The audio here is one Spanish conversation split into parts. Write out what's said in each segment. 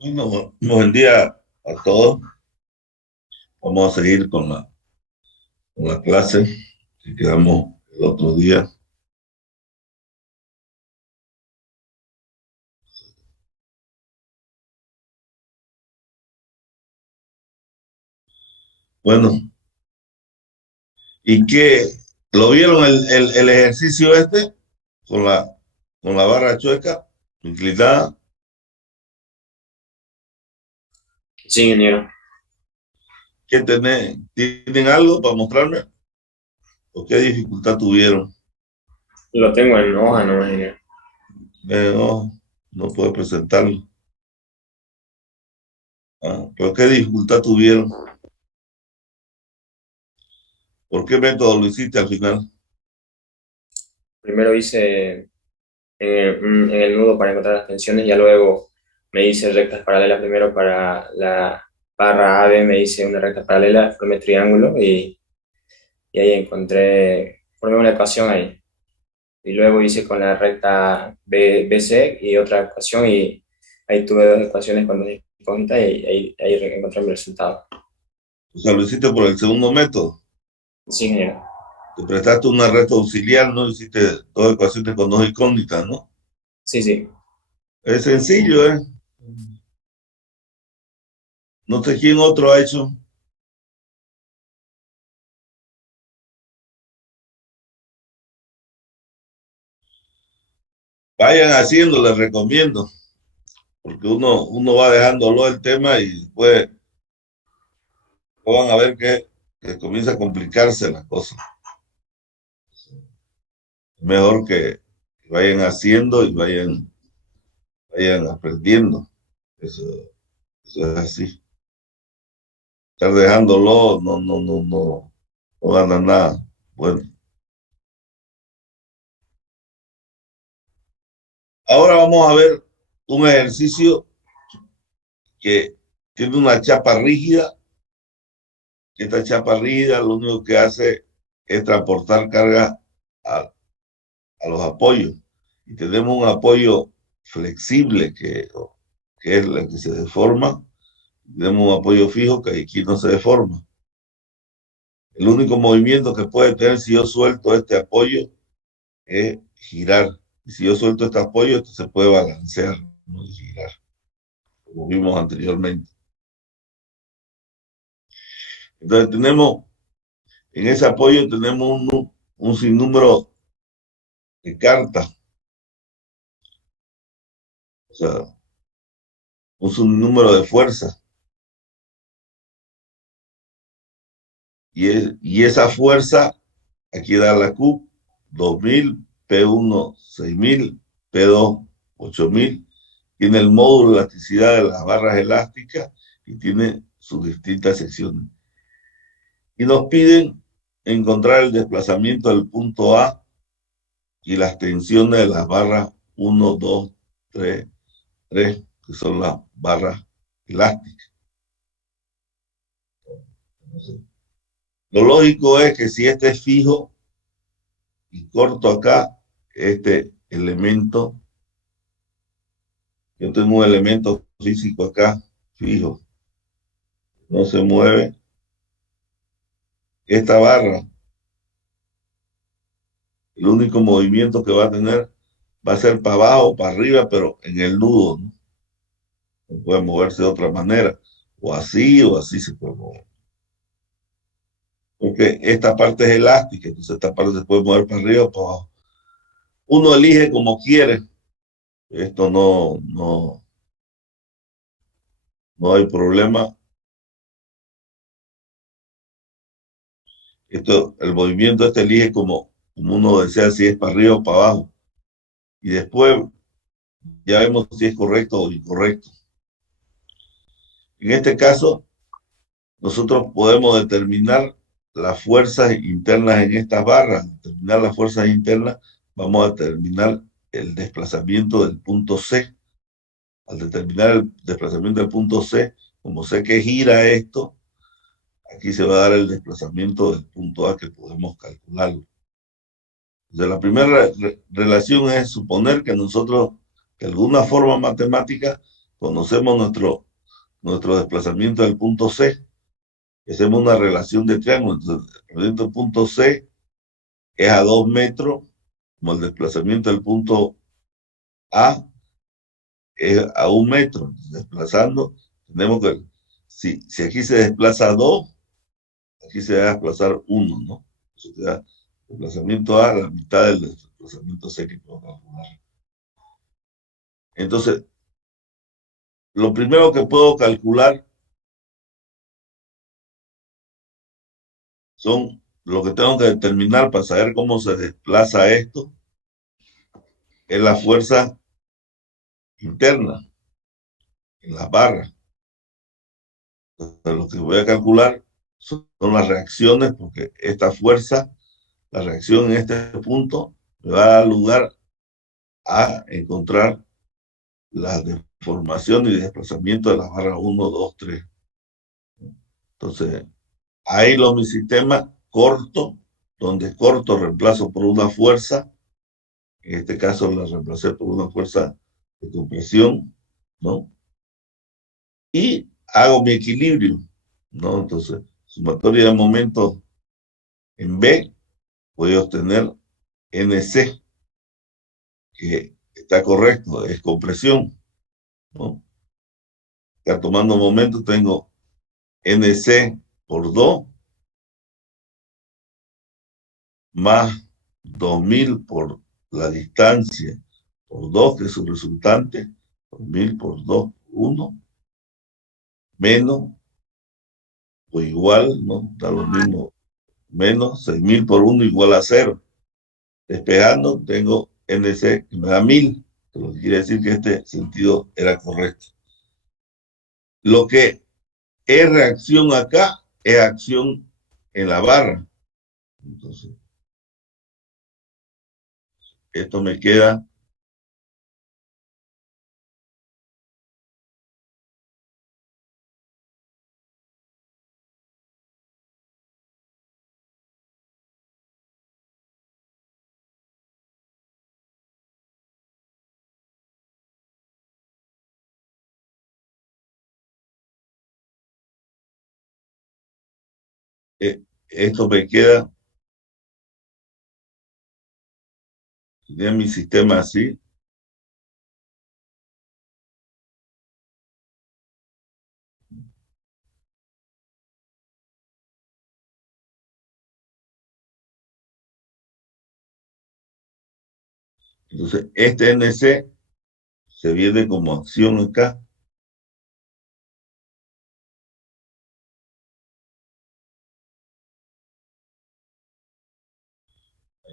Bueno, buen día a todos. Vamos a seguir con la clase que quedamos el otro día. Bueno, ¿y qué? ¿Lo vieron el ejercicio este con la barra chueca, inclinada? Sí, ingeniero. ¿Tienen algo para mostrarme? ¿O qué dificultad tuvieron? Lo tengo en hoja, no, ingeniero. No, no puedo presentarlo. ¿Pero qué dificultad tuvieron? ¿Por qué método lo hiciste al final? Primero hice en el nudo para encontrar las tensiones, ya luego me hice rectas paralelas primero para la barra AB, me hice una recta paralela, formé triángulo y ahí formé una ecuación ahí. Y luego hice con la recta BC y otra ecuación y ahí tuve dos ecuaciones con dos incógnitas y ahí encontré mi resultado. O sea, lo hiciste por el segundo método. Sí, ingeniero. Te prestaste una recta auxiliar, ¿no? Hiciste dos ecuaciones con dos incógnitas, ¿no? Sí, sí. Es sencillo, ¿eh? No sé quién otro ha hecho. Vayan haciendo, les recomiendo, porque uno va dejándolo el tema y después van a ver que comienza a complicarse la cosa. Mejor que vayan haciendo y vayan aprendiendo. Eso, eso es así. Estar dejándolo no gana nada. Bueno, ahora vamos a ver un ejercicio que tiene una chapa rígida. Esta chapa rígida lo único que hace es transportar carga a, a los apoyos. Y tenemos un apoyo flexible que es el que se deforma. Tenemos un apoyo fijo que aquí no se deforma. El único movimiento que puede tener si yo suelto este apoyo es girar. Y si yo suelto este apoyo, esto se puede balancear, no girar, como vimos anteriormente. Entonces en ese apoyo tenemos un sinnúmero de cartas, o sea, un sinnúmero de fuerzas. Y esa fuerza, aquí da la Q, 2000, P1, 6000, P2, 8000. Tiene el módulo de elasticidad de las barras elásticas y tiene sus distintas secciones. Y nos piden encontrar el desplazamiento del punto A y las tensiones de las barras 1, 2, 3, 3, que son las barras elásticas. Lo lógico es que si este es fijo y corto acá, este elemento, yo tengo un elemento físico acá, fijo, no se mueve. Esta barra, el único movimiento que va a tener va a ser para abajo o para arriba, pero en el nudo, ¿no? No puede moverse de otra manera, o así se puede mover. Porque esta parte es elástica, entonces esta parte se puede mover para arriba o para abajo. Uno elige como quiere, esto no hay problema. El movimiento este elige como uno desea, si es para arriba o para abajo. Y después ya vemos si es correcto o incorrecto. En este caso, nosotros podemos determinar las fuerzas internas en estas barras. Determinar las fuerzas internas, vamos a determinar el desplazamiento del punto C. Al determinar el desplazamiento del punto C, como sé que gira esto, aquí se va a dar el desplazamiento del punto A que podemos calcularlo. Entonces, la primera relación es suponer que nosotros, de alguna forma matemática, conocemos nuestro desplazamiento del punto C, hacemos una relación de triángulo. Entonces, el punto C es a 2 metros, como el desplazamiento del punto A es a 1 metro. Desplazando, tenemos que, si aquí se desplaza 2, aquí se va a desplazar 1, ¿no? Eso te da desplazamiento A, la mitad del desplazamiento C que puedo calcular. Entonces, lo primero que puedo calcular son lo que tengo que determinar para saber cómo se desplaza esto, es la fuerza interna en las barras. Entonces, lo que voy a calcular son las reacciones, porque esta fuerza, la reacción en este punto, me va a dar lugar a encontrar la deformación y desplazamiento de las barras 1, 2, 3. Entonces, ahí mi sistema corto, donde corto reemplazo por una fuerza, en este caso la reemplacé por una fuerza de compresión, ¿no? Y hago mi equilibrio, ¿no? Entonces, sumatoria de momentos en B, voy a obtener NC, que está correcto, es compresión, ¿no? Ya tomando momentos, tengo NC por 2 más 2000 por la distancia por 2, que es su resultante, 2000 por 2, 1, menos o igual, ¿no? Da lo mismo, menos 6000 por 1 igual a 0. Despejando, tengo NC que me da 1000, lo que quiere decir que este sentido era correcto. Lo que es reacción acá es acción en la barra. Entonces, esto me queda. Esto me queda en mi sistema así. Entonces, este NC se viene como acción acá.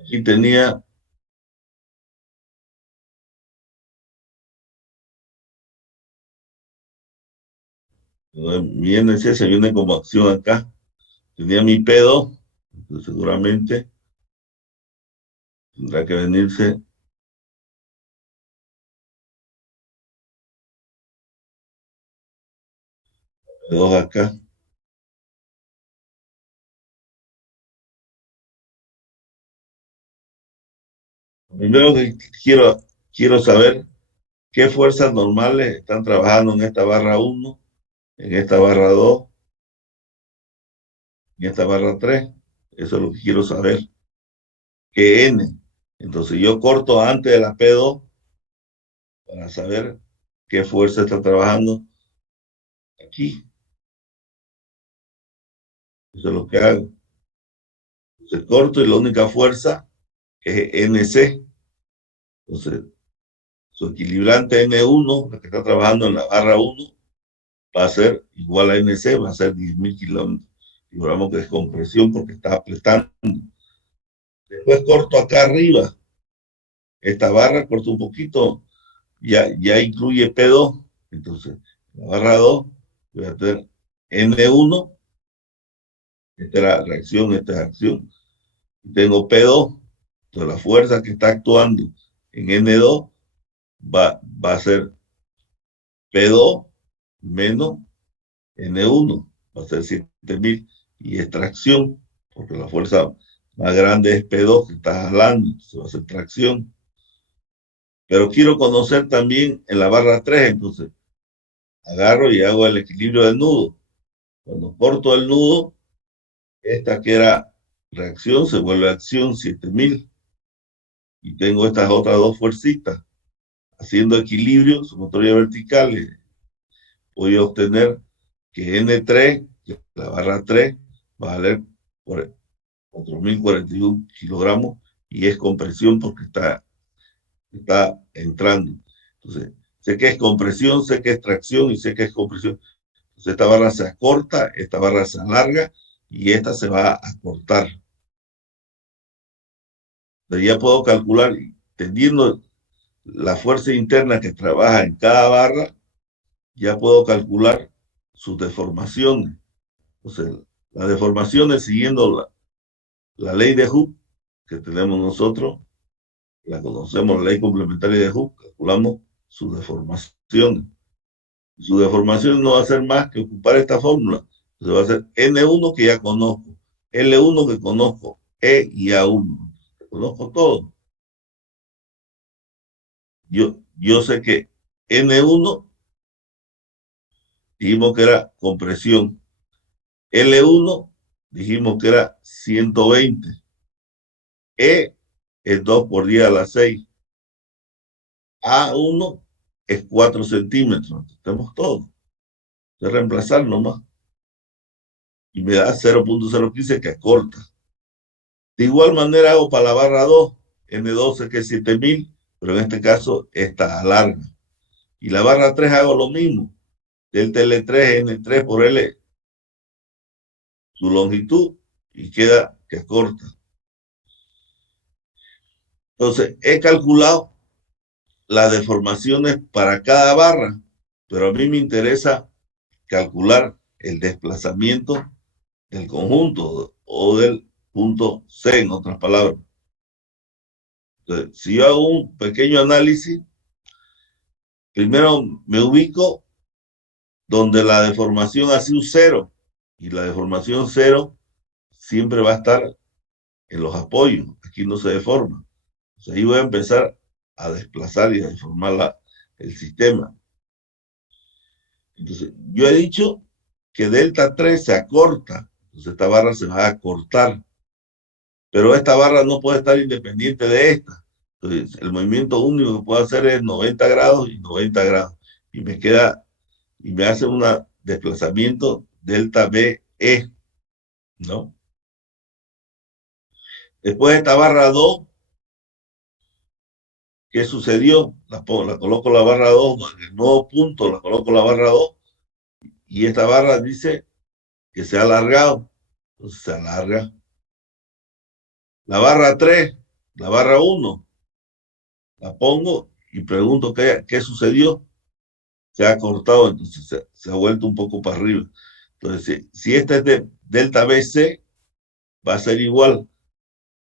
Aquí tenía mi NC se viene como acción acá. Tenía mi P2, entonces seguramente tendrá que venirse P2 acá. Primero que quiero saber qué fuerzas normales están trabajando en esta barra 1, en esta barra 2, en esta barra 3. Eso es lo que quiero saber. ¿Qué N? Entonces yo corto antes de la P2 para saber qué fuerza está trabajando aquí. Eso es lo que hago. Entonces corto y la única fuerza es NC. Entonces, su equilibrante N1, la que está trabajando en la barra 1, va a ser igual a NC, va a ser 10.000 kilómetros. Figuramos que es compresión porque está apretando. Después corto acá arriba. Esta barra corto un poquito, ya incluye P2. Entonces, la barra 2 voy a tener N1, esta es la reacción, esta es acción. Tengo P2, entonces la fuerza que está actuando en N2 va a ser P2 menos N1, va a ser 7000, y extracción, porque la fuerza más grande es P2 que está jalando, entonces va a ser tracción. Pero quiero conocer también en la barra 3, entonces agarro y hago el equilibrio del nudo. Cuando corto el nudo, esta que era reacción se vuelve acción 7000 y tengo estas otras dos fuercitas. Haciendo equilibrio, sumatoria vertical, voy a obtener que N3, que la barra 3, va a valer por 4.041 kilogramos y es compresión porque está entrando. Entonces, sé que es compresión, sé que es tracción y sé que es compresión. Entonces, esta barra se acorta, esta barra se alarga y esta se va a cortar. Entonces, ya puedo calcular, teniendo la fuerza interna que trabaja en cada barra, ya puedo calcular sus deformaciones. Entonces, las deformaciones siguiendo la ley de Hooke que tenemos nosotros, la conocemos, la ley complementaria de Hooke, calculamos sus deformaciones. Su deformación no va a ser más que ocupar esta fórmula. Entonces va a ser N1 que ya conozco, L1 que conozco, E y A1. Conozco todo. Yo sé que N1 dijimos que era compresión. L1 dijimos que era 120. E es 2 por 10 a la 6. A1 es 4 centímetros. Tenemos todo. De reemplazar nomás. Y me da 0.015 que acorta. De igual manera hago para la barra 2, N12 que es 7000, pero en este caso esta alarga. Y la barra 3 hago lo mismo. Delta L3, N3 por L, su longitud, y queda que acorta. Entonces, he calculado las deformaciones para cada barra, pero a mí me interesa calcular el desplazamiento del conjunto o del punto C, en otras palabras. Entonces, si yo hago un pequeño análisis, primero me ubico donde la deformación ha sido cero, y la deformación cero siempre va a estar en los apoyos, aquí no se deforma. Entonces, ahí voy a empezar a desplazar y a deformar el sistema. Entonces, yo he dicho que delta 3 se acorta, entonces esta barra se va a cortar, pero esta barra no puede estar independiente de esta. Entonces, el movimiento único que puedo hacer es 90 grados y 90 grados, y me hace un desplazamiento delta BE, ¿no? Después de esta barra 2, ¿qué sucedió? La coloco la barra 2, en el nuevo punto la coloco la barra 2, y esta barra dice que se ha alargado, entonces se alarga. La barra 3, la barra 1, la pongo y pregunto qué sucedió. Se ha cortado, entonces se ha vuelto un poco para arriba. Entonces, si esta es de delta BC, va a ser igual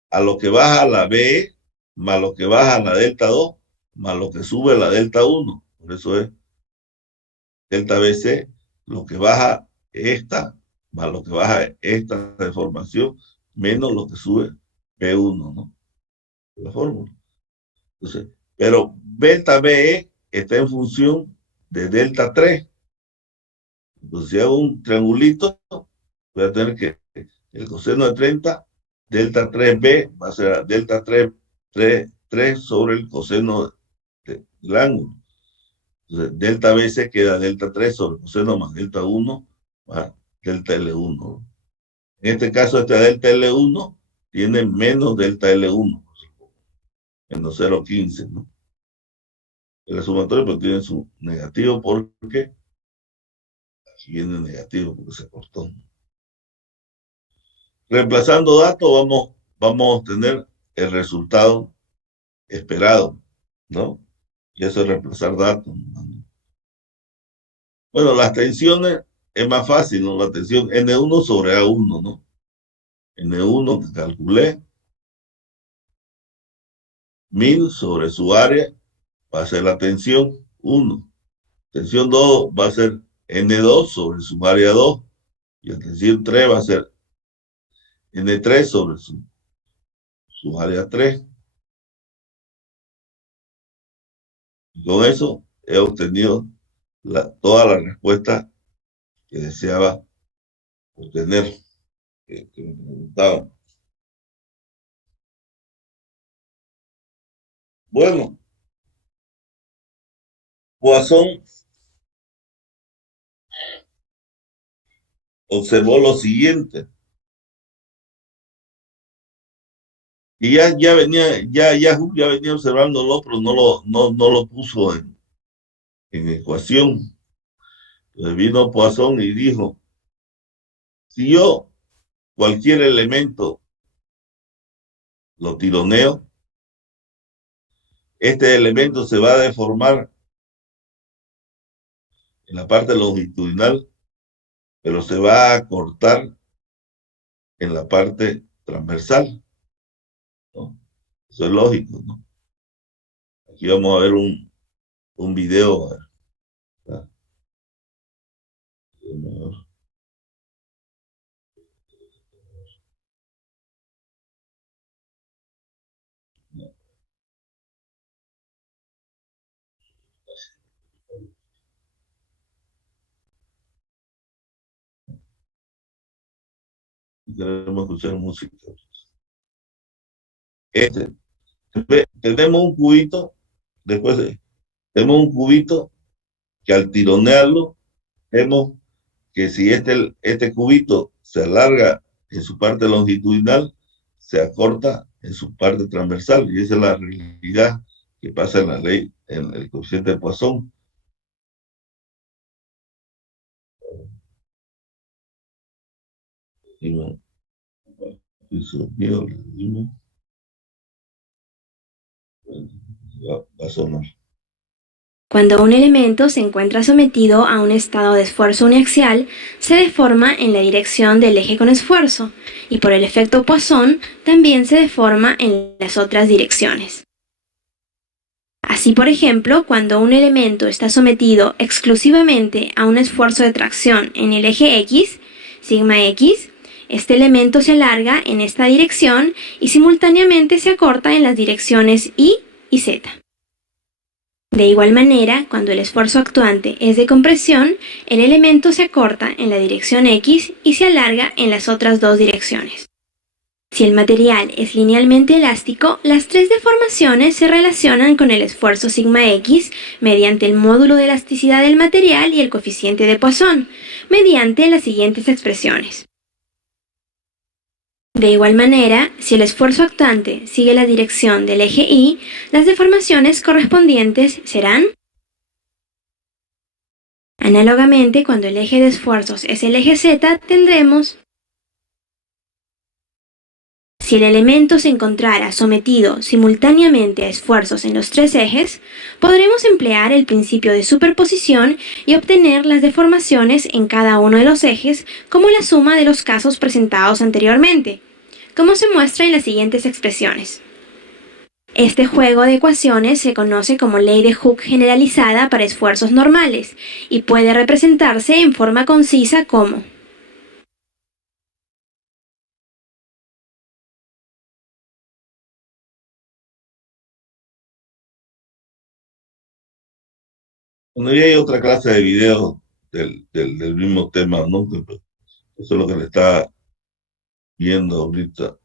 a lo que baja la BE más lo que baja la delta 2 más lo que sube la delta 1. Por eso es delta BC, lo que baja esta más lo que baja esta deformación menos lo que sube B1, ¿no? La fórmula. Entonces, pero delta BE está en función de delta 3. Entonces, si hago un triangulito, voy a tener que el coseno de 30, delta 3B va a ser delta 3 sobre el coseno del ángulo. Entonces, delta BC queda delta 3 sobre coseno más delta 1 más delta L1. En este caso, este delta L1 tiene menos delta L1, menos 0.15, ¿no? El sumatorio pero tiene su negativo porque aquí viene negativo porque se cortó. Reemplazando datos, vamos a obtener el resultado esperado, ¿no? Y eso es reemplazar datos, ¿no? Bueno, las tensiones es más fácil, ¿no? La tensión N1 sobre A1, ¿no? N1 que calculé, 1000 sobre su área, va a ser la tensión 1. Tensión 2 va a ser N2 sobre su área 2. Y la tensión 3 va a ser N3 sobre su área 3. Y con eso he obtenido toda la respuesta que deseaba obtener, que me preguntaban. Bueno, Poisson observó lo siguiente. Y ya venía, ya venía observándolo, pero no lo puso en ecuación. Entonces vino Poisson y dijo, si yo cualquier elemento lo tironeo, este elemento se va a deformar en la parte longitudinal, pero se va a cortar en la parte transversal, ¿no? Eso es lógico, ¿no? Aquí vamos a ver un video. ¿Verdad? Queremos escuchar música. Tenemos un cubito, después tenemos un cubito que al tironearlo, vemos que si este cubito se alarga en su parte longitudinal, se acorta en su parte transversal. Y esa es la realidad que pasa en la ley, en el coeficiente de Poisson. Y bueno, eso mío, va a sonar. Cuando un elemento se encuentra sometido a un estado de esfuerzo uniaxial, se deforma en la dirección del eje con esfuerzo, y por el efecto Poisson también se deforma en las otras direcciones. Así, por ejemplo, cuando un elemento está sometido exclusivamente a un esfuerzo de tracción en el eje X, sigma X, este elemento se alarga en esta dirección y simultáneamente se acorta en las direcciones Y y Z. De igual manera, cuando el esfuerzo actuante es de compresión, el elemento se acorta en la dirección X y se alarga en las otras dos direcciones. Si el material es linealmente elástico, las tres deformaciones se relacionan con el esfuerzo sigma X mediante el módulo de elasticidad del material y el coeficiente de Poisson, mediante las siguientes expresiones. De igual manera, si el esfuerzo actuante sigue la dirección del eje Y, las deformaciones correspondientes serán. Análogamente, cuando el eje de esfuerzos es el eje Z, tendremos. Si el elemento se encontrara sometido simultáneamente a esfuerzos en los tres ejes, podremos emplear el principio de superposición y obtener las deformaciones en cada uno de los ejes como la suma de los casos presentados anteriormente, como se muestra en las siguientes expresiones. Este juego de ecuaciones se conoce como ley de Hooke generalizada para esfuerzos normales y puede representarse en forma concisa como Bueno, y hay otra clase de videos del mismo tema, ¿no? Eso es lo que le está viendo ahorita.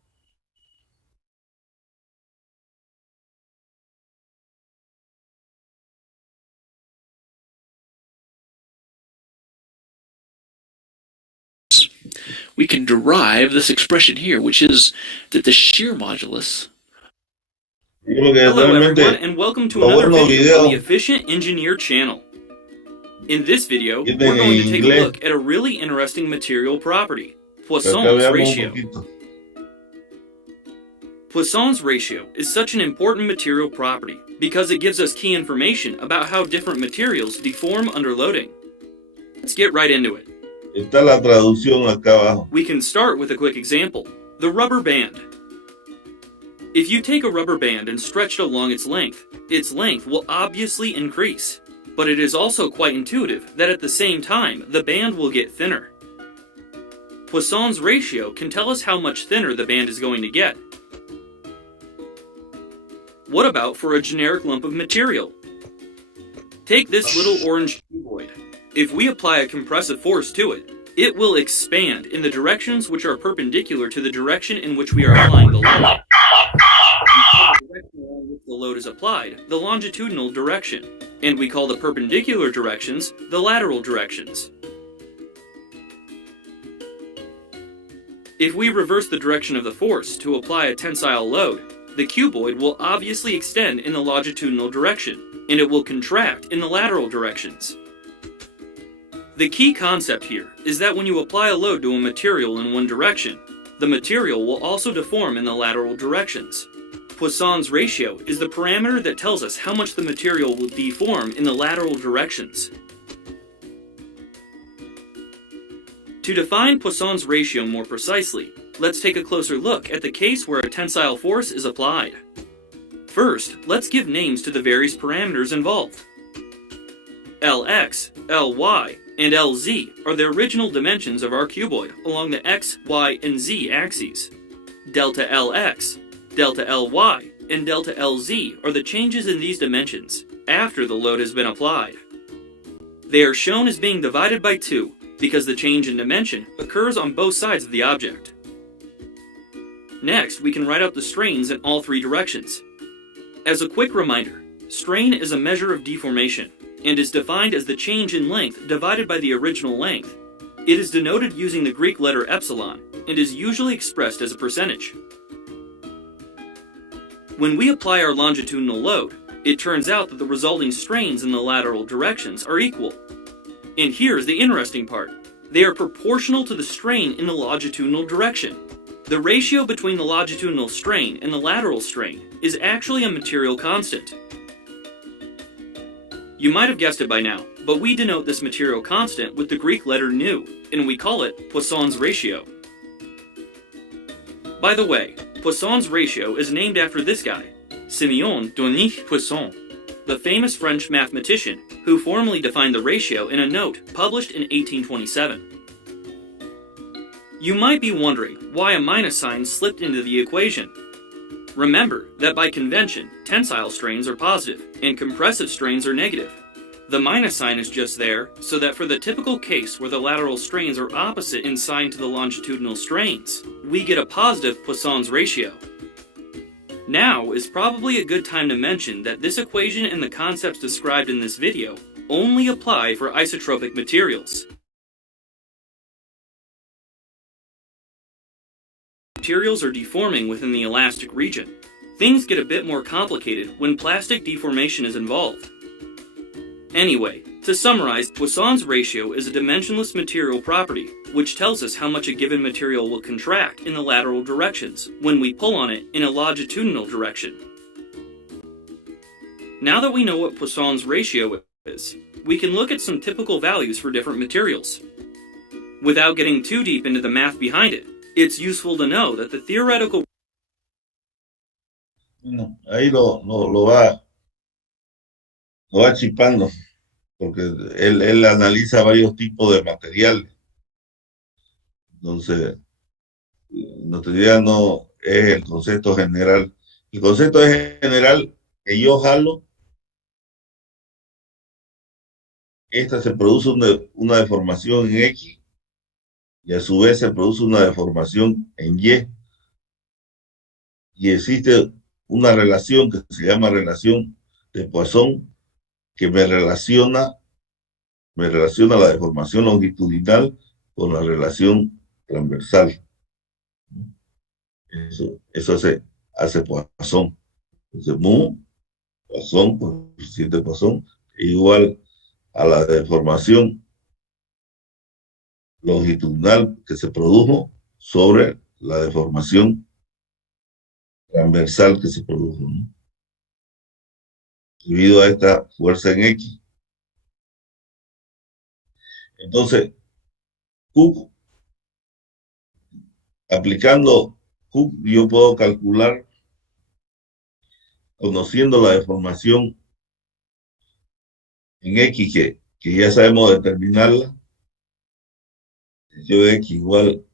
We can derive this expression here, which is that the shear modulus. Hello everyone, and welcome to another video on the Efficient Engineer channel. In this video, we're going to take a look at a really interesting material property, Poisson's ratio. Poisson's ratio is such an important material property because it gives us key information about how different materials deform under loading. Let's get right into it. Está la traducción acá abajo. We can start with a quick example, the rubber band. If you take a rubber band and stretch it along its length will obviously increase. But it is also quite intuitive that at the same time, the band will get thinner. Poisson's ratio can tell us how much thinner the band is going to get. What about for a generic lump of material? Take this little orange cuboid. If we apply a compressive force to it, it will expand in the directions which are perpendicular to the direction in which we are applying the load. The direction along which the load is applied, the longitudinal direction, and we call the perpendicular directions the lateral directions. If we reverse the direction of the force to apply a tensile load, the cuboid will obviously extend in the longitudinal direction, and it will contract in the lateral directions. The key concept here is that when you apply a load to a material in one direction, the material will also deform in the lateral directions. Poisson's ratio is the parameter that tells us how much the material will deform in the lateral directions. To define Poisson's ratio more precisely, let's take a closer look at the case where a tensile force is applied. First, let's give names to the various parameters involved. Lx, Ly, and Lz are the original dimensions of our cuboid along the x, y, and z axes. Delta Lx, delta Ly, and delta Lz are the changes in these dimensions after the load has been applied. They are shown as being divided by 2 because the change in dimension occurs on both sides of the object. Next, we can write out the strains in all 3 directions. As a quick reminder, strain is a measure of deformation and is defined as the change in length divided by the original length. It is denoted using the Greek letter epsilon and is usually expressed as a percentage. When we apply our longitudinal load, it turns out that the resulting strains in the lateral directions are equal. And here's the interesting part. They are proportional to the strain in the longitudinal direction. The ratio between the longitudinal strain and the lateral strain is actually a material constant. You might have guessed it by now, but we denote this material constant with the Greek letter nu, and we call it Poisson's ratio. By the way, Poisson's ratio is named after this guy, Simeon Denis Poisson, the famous French mathematician who formally defined the ratio in a note published in 1827. You might be wondering why a minus sign slipped into the equation. Remember that by convention, tensile strains are positive and compressive strains are negative. The minus sign is just there so that for the typical case where the lateral strains are opposite in sign to the longitudinal strains, we get a positive Poisson's ratio. Now is probably a good time to mention that this equation and the concepts described in this video only apply for isotropic materials. Materials are deforming within the elastic region. Things get a bit more complicated when plastic deformation is involved. Anyway, to summarize, Poisson's ratio is a dimensionless material property, which tells us how much a given material will contract in the lateral directions when we pull on it in a longitudinal direction. Now that we know what Poisson's ratio is, we can look at some typical values for different materials. Without getting too deep into the math behind it, it's useful to know that the theoretical... Bueno, ahí lo va chipando, porque él analiza varios tipos de materiales. Entonces, nuestra idea no es el concepto general. El concepto es general que yo jalo, esta se produce una deformación en X, y a su vez se produce una deformación en Y. Y existe una relación que se llama relación de Poisson, que me relaciona la deformación longitudinal con la relación transversal. Eso hace Poisson. Entonces, Poisson, coeficiente de Poisson, igual a la deformación longitudinal que se produjo sobre la deformación transversal que se produjo, ¿no? Debido a esta fuerza en X. Entonces, Hooke, aplicando Hooke, yo puedo calcular, conociendo la deformación en X, que ya sabemos determinarla, yo de X igual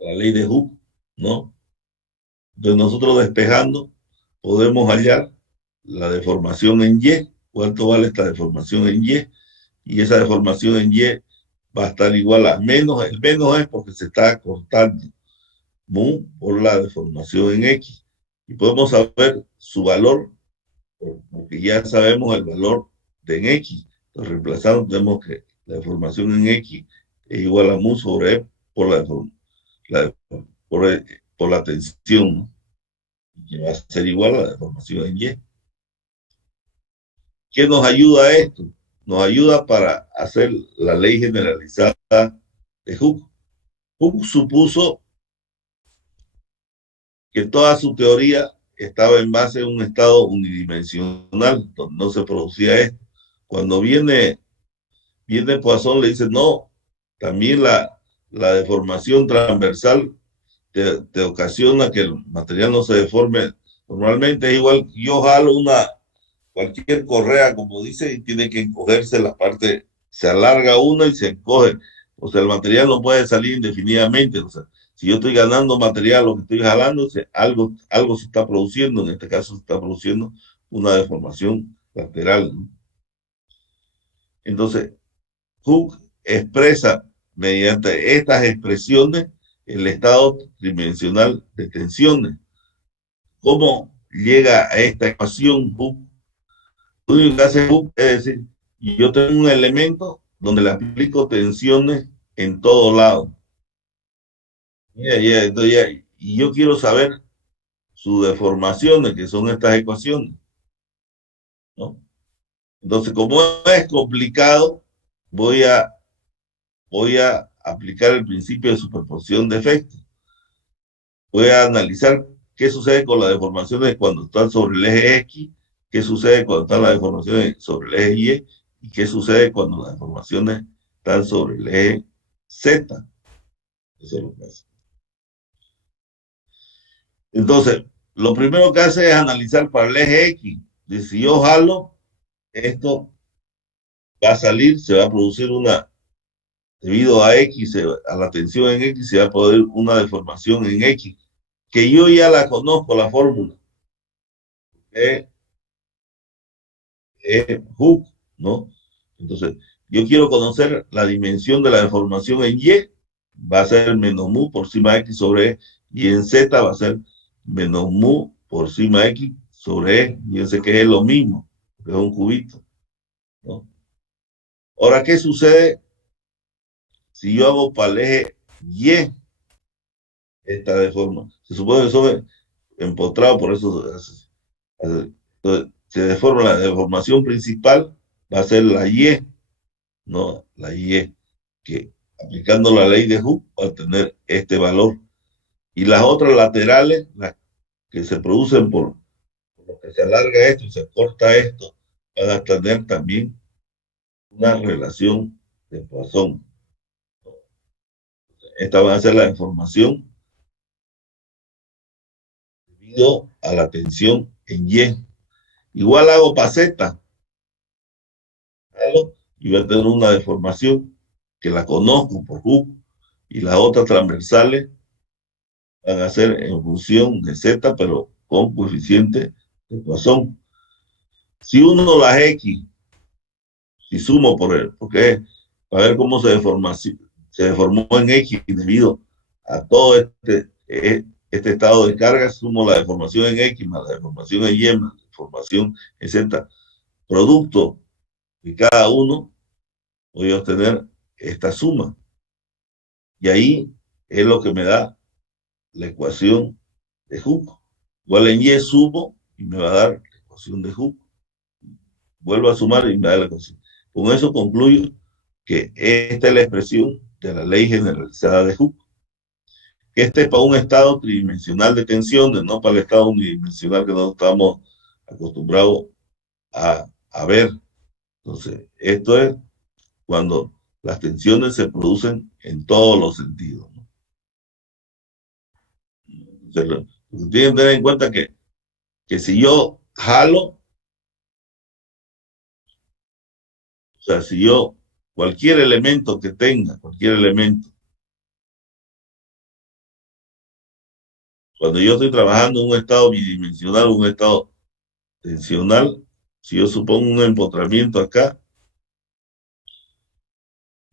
a la ley de Hooke, ¿no? Entonces nosotros despejando podemos hallar la deformación en Y, cuánto vale esta deformación en Y, y esa deformación en Y va a estar igual a menos. El menos es porque se está cortando mu por la deformación en X. Y podemos saber su valor, porque ya sabemos el valor de en X. Entonces, reemplazando, tenemos que la deformación en X es igual a mu sobre E por la, por, por la tensión, ¿no? Que va a ser igual a la deformación en Y. ¿Qué nos ayuda a esto? Nos ayuda para hacer la ley generalizada de Hooke. Hooke supuso que toda su teoría estaba en base a un estado unidimensional, donde no se producía esto. Cuando viene Poisson, le dice, no, también la deformación transversal te ocasiona que el material no se deforme. Normalmente es igual, yo jalo cualquier correa, como dice, y tiene que encogerse la parte, se alarga una y se encoge. O sea, el material no puede salir indefinidamente. O sea, si yo estoy ganando material, lo que estoy jalando, algo se está produciendo. En este caso se está produciendo una deformación lateral, ¿no? Entonces, Hooke expresa mediante estas expresiones el estado tridimensional de tensiones. ¿Cómo llega a esta ecuación Hooke? Lo único que hace Hooke es decir, yo tengo un elemento donde le aplico tensiones en todo lado. Y yo quiero saber sus deformaciones, que son estas ecuaciones, ¿no? Entonces, como es complicado, voy a aplicar el principio de superposición de efectos. Voy a analizar qué sucede con las deformaciones cuando están sobre el eje X, qué sucede cuando están las deformaciones sobre el eje Y qué sucede cuando las deformaciones están sobre el eje Z. Eso es lo que hace. Entonces, lo primero que hace es analizar para el eje X. Y si yo jalo, esto va a salir, se va a producir debido a X, a la tensión en X, se va a producir una deformación en X, que yo ya la conozco, la fórmula. Hooke, ¿no? Entonces, yo quiero conocer la dimensión de la deformación en Y, va a ser menos mu por sigma X sobre E, y en Z va a ser menos mu por sigma X sobre E. Fíjense que es lo mismo, que es un cubito, ¿no? Ahora, ¿qué sucede si yo hago para el eje Y esta deforma? Se supone que son empotrados, por eso entonces, se deforma la deformación principal, va a ser la Y, ¿no? La Y, que aplicando la ley de Hooke va a tener este valor. Y las otras laterales, las que se producen por lo que se alarga esto y se corta esto, van a tener también una relación de Poisson. Esta va a ser la deformación debido a la tensión en Y. Igual hago para Z, y voy a tener una deformación que la conozco por Hooke, y las otras transversales van a ser en función de Z, pero con coeficiente de Poisson. Si uno las X, si sumo por él, porque para ver cómo se deformó en X debido a todo este estado de carga, sumo la deformación en X más la deformación en Y más la deformación en Z. Producto de cada uno, voy a obtener esta suma. Y ahí es lo que me da la ecuación de Hooke. Igual en Y sumo y me va a dar la ecuación de Hooke. Vuelvo a sumar y me da la ecuación. Con eso concluyo que esta es la expresión de la ley generalizada de Hooke. Este es para un estado tridimensional de tensiones, no para el estado unidimensional que no estamos acostumbrados a ver. Entonces, esto es cuando las tensiones se producen en todos los sentidos, ¿no? Entonces, tienen que tener en cuenta que si yo jalo, o sea, si yo, cualquier elemento que tenga, cualquier elemento, cuando yo estoy trabajando en un estado bidimensional, un estado tensional, si yo supongo un empotramiento acá,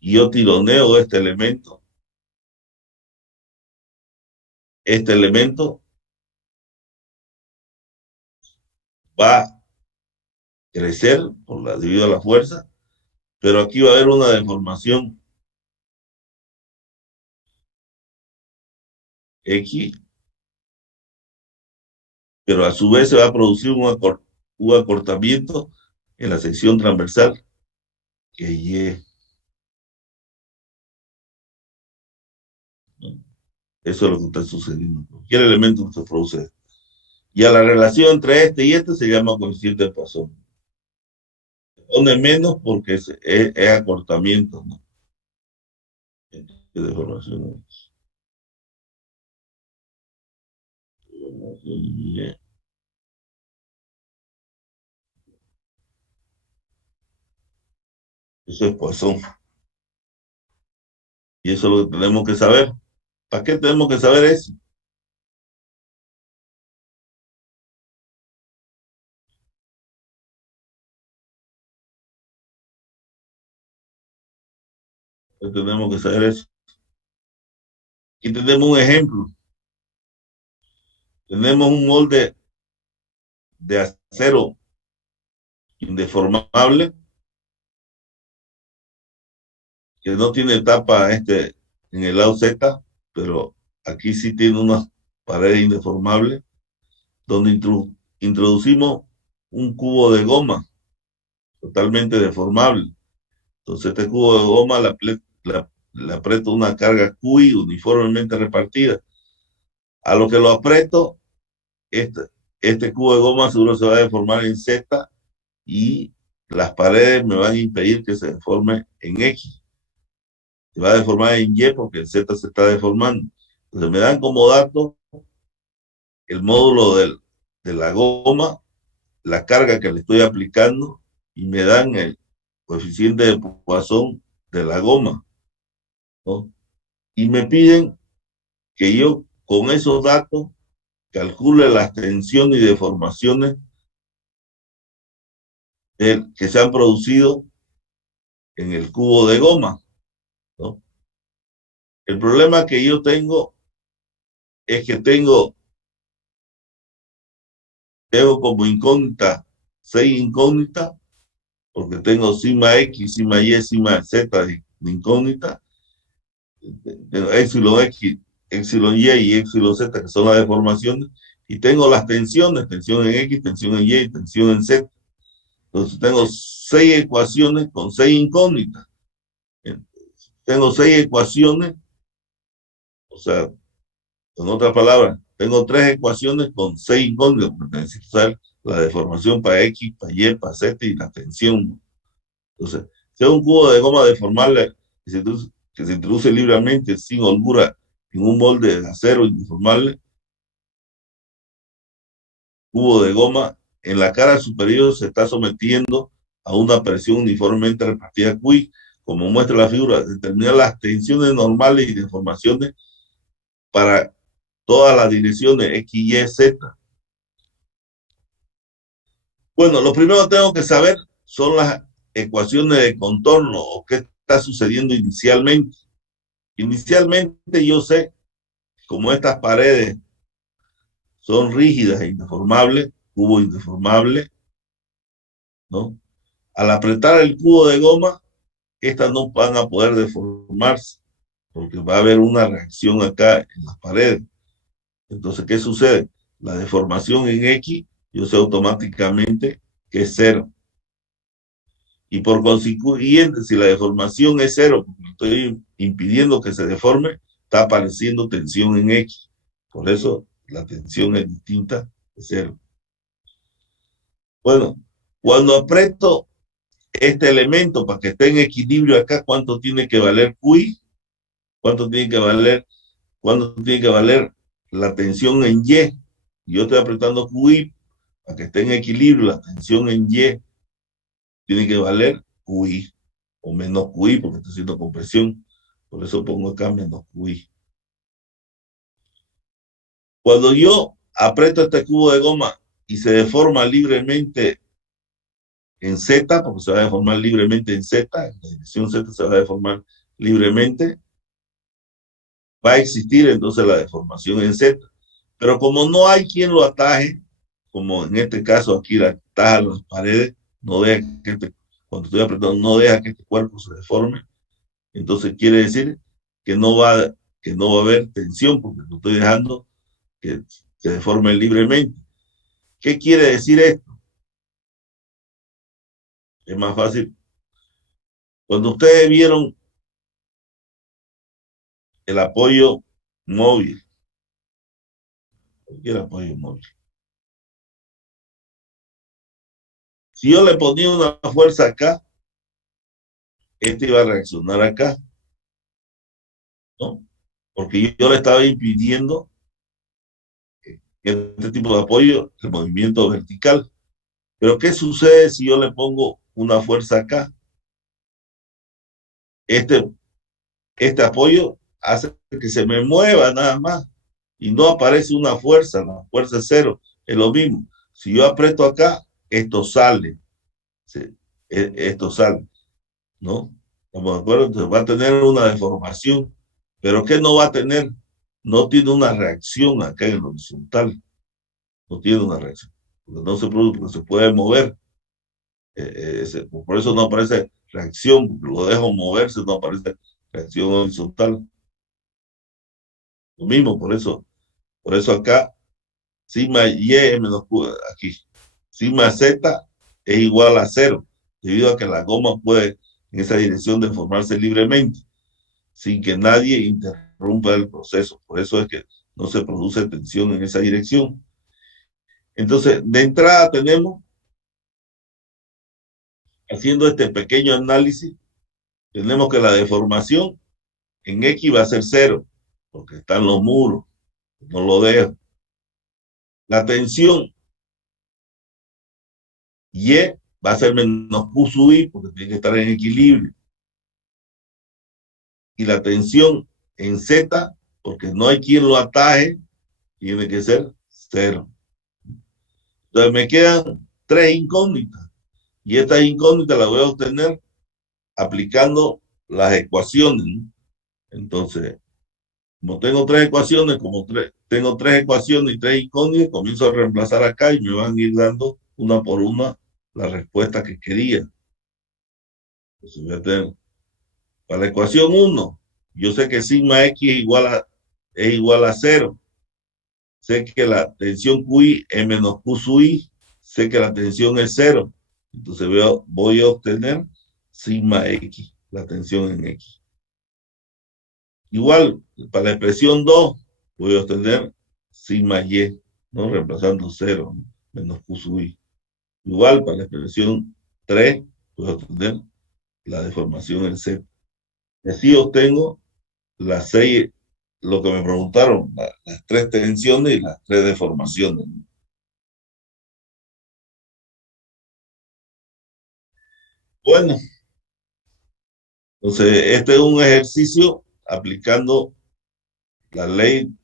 y yo tironeo este elemento va a crecer debido a la fuerza, pero aquí va a haber una deformación X, pero a su vez se va a producir un acortamiento en la sección transversal que es Y. Eso es lo que está sucediendo. Cualquier elemento que se produce. Y a la relación entre este y este se llama coeficiente de Poisson. Se pone menos porque es acortamiento, ¿no? ¿Qué deformación es? Eso es Poisson. Y eso es lo que tenemos que saber. ¿Para qué tenemos que saber eso? Tenemos que saber eso. Aquí tenemos un ejemplo. Tenemos un molde de acero indeformable que no tiene tapa en el lado Z, pero aquí sí tiene una pared indeformable donde introducimos un cubo de goma totalmente deformable. Entonces este cubo de goma le aprieto una carga QI uniformemente repartida. A lo que lo aprieto, este cubo de goma seguro se va a deformar en Z y las paredes me van a impedir que se deforme en X. Se va a deformar en Y porque el Z se está deformando. Entonces me dan como dato el módulo de la goma, la carga que le estoy aplicando y me dan el coeficiente de Poisson de la goma, ¿no? Y me piden que yo con esos datos calcule las tensiones y deformaciones que se han producido en el cubo de goma, ¿no? El problema que yo tengo es que tengo como incógnita 6 incógnitas, porque tengo sigma X, sigma Y, sigma Z de incógnita, épsilon X, épsilon Y y épsilon Z, que son las deformaciones, y tengo las tensiones, tensión en X, tensión en Y y tensión en Z. Entonces tengo 6 ecuaciones con 6 incógnitas. Tengo 6 ecuaciones, o sea, con otras palabras, tengo 3 ecuaciones con 6 incógnitas, porque necesito saber la deformación para X, para Y, para Z y la tensión. Entonces, si es un cubo de goma deformable que se introduce libremente sin holgura en un molde de acero indeformable, cubo de goma en la cara superior se está sometiendo a una presión uniformemente repartida QI, como muestra la figura, determinar las tensiones normales y deformaciones para todas las direcciones X, Y, Z. Bueno, lo primero que tengo que saber son las ecuaciones de contorno o qué está sucediendo inicialmente. Inicialmente yo sé, como estas paredes son rígidas e indeformables, cubo indeformable, ¿no? Al apretar el cubo de goma, estas no van a poder deformarse, porque va a haber una reacción acá en las paredes. Entonces, ¿qué sucede? La deformación en X, yo sé automáticamente que es 0. Y por consiguiente, si la deformación es 0, porque estoy impidiendo que se deforme, está apareciendo tensión en X. Por eso la tensión es distinta de 0. Bueno, cuando aprieto este elemento para que esté en equilibrio acá, ¿cuánto tiene que valer QI? ¿Cuánto tiene que valer la tensión en Y? Yo estoy apretando QI para que esté en equilibrio, la tensión en Y tiene que valer QI o menos QI porque estoy haciendo compresión. Por eso pongo acá menos QI. Cuando yo aprieto este cubo de goma y se deforma libremente en Z, porque se va a deformar libremente en Z, en la dirección Z se va a deformar libremente, va a existir entonces la deformación en Z. Pero como no hay quien lo ataje, como en este caso aquí la atajan las paredes, no deja que cuando estoy apretando, no deja que este cuerpo se deforme, entonces quiere decir que no va a haber tensión, porque lo estoy dejando que se deforme libremente. ¿Qué quiere decir esto? Es más fácil. Cuando ustedes vieron el apoyo móvil, cualquier apoyo móvil, si yo le ponía una fuerza acá, este iba a reaccionar acá, ¿no? Porque yo le estaba impidiendo este tipo de apoyo, el movimiento vertical. Pero ¿qué sucede si yo le pongo una fuerza acá? Este apoyo hace que se me mueva nada más y no aparece una fuerza, la fuerza es cero, es lo mismo. Si yo aprieto acá, esto sale, esto sale, ¿no? ¿Estamos de acuerdo? Entonces va a tener una deformación, pero ¿qué no va a tener? No tiene una reacción acá en el horizontal, no tiene una reacción, porque no se produce, porque se puede mover. Por eso no aparece reacción, porque lo dejo moverse, no aparece reacción horizontal. Lo mismo, por eso acá, sigma y es menos Q, aquí, sigma z es igual a 0, debido a que la goma puede en esa dirección deformarse libremente, sin que nadie interrumpa el proceso. Por eso es que no se produce tensión en esa dirección. Entonces, de entrada tenemos, haciendo este pequeño análisis, tenemos que la deformación en X va a ser 0, porque están los muros, no lo dejo. La tensión Y va a ser menos Q sub I, porque tiene que estar en equilibrio. Y la tensión en Z, porque no hay quien lo ataje, tiene que ser 0. Entonces me quedan 3 incógnitas. Y estas incógnitas las voy a obtener aplicando las ecuaciones, ¿no? Entonces, como tengo 3 ecuaciones, tengo 3 ecuaciones y 3 incógnitas, comienzo a reemplazar acá y me van a ir dando una por una la respuesta que quería. Entonces voy a tener, para la ecuación 1, yo sé que sigma X es igual a 0. Sé que la tensión QI es menos Q sub I. Sé que la tensión es 0. Entonces voy a obtener sigma X, la tensión en X. Igual, para la expresión 2, voy a obtener sigma Y, ¿no? Reemplazando 0, ¿no? Menos Q sub I. Igual, para la expresión 3, voy a obtener la deformación en Z. Y así obtengo las 6, lo que me preguntaron, las 3 tensiones y las 3 deformaciones. Bueno, entonces este es un ejercicio aplicando la ley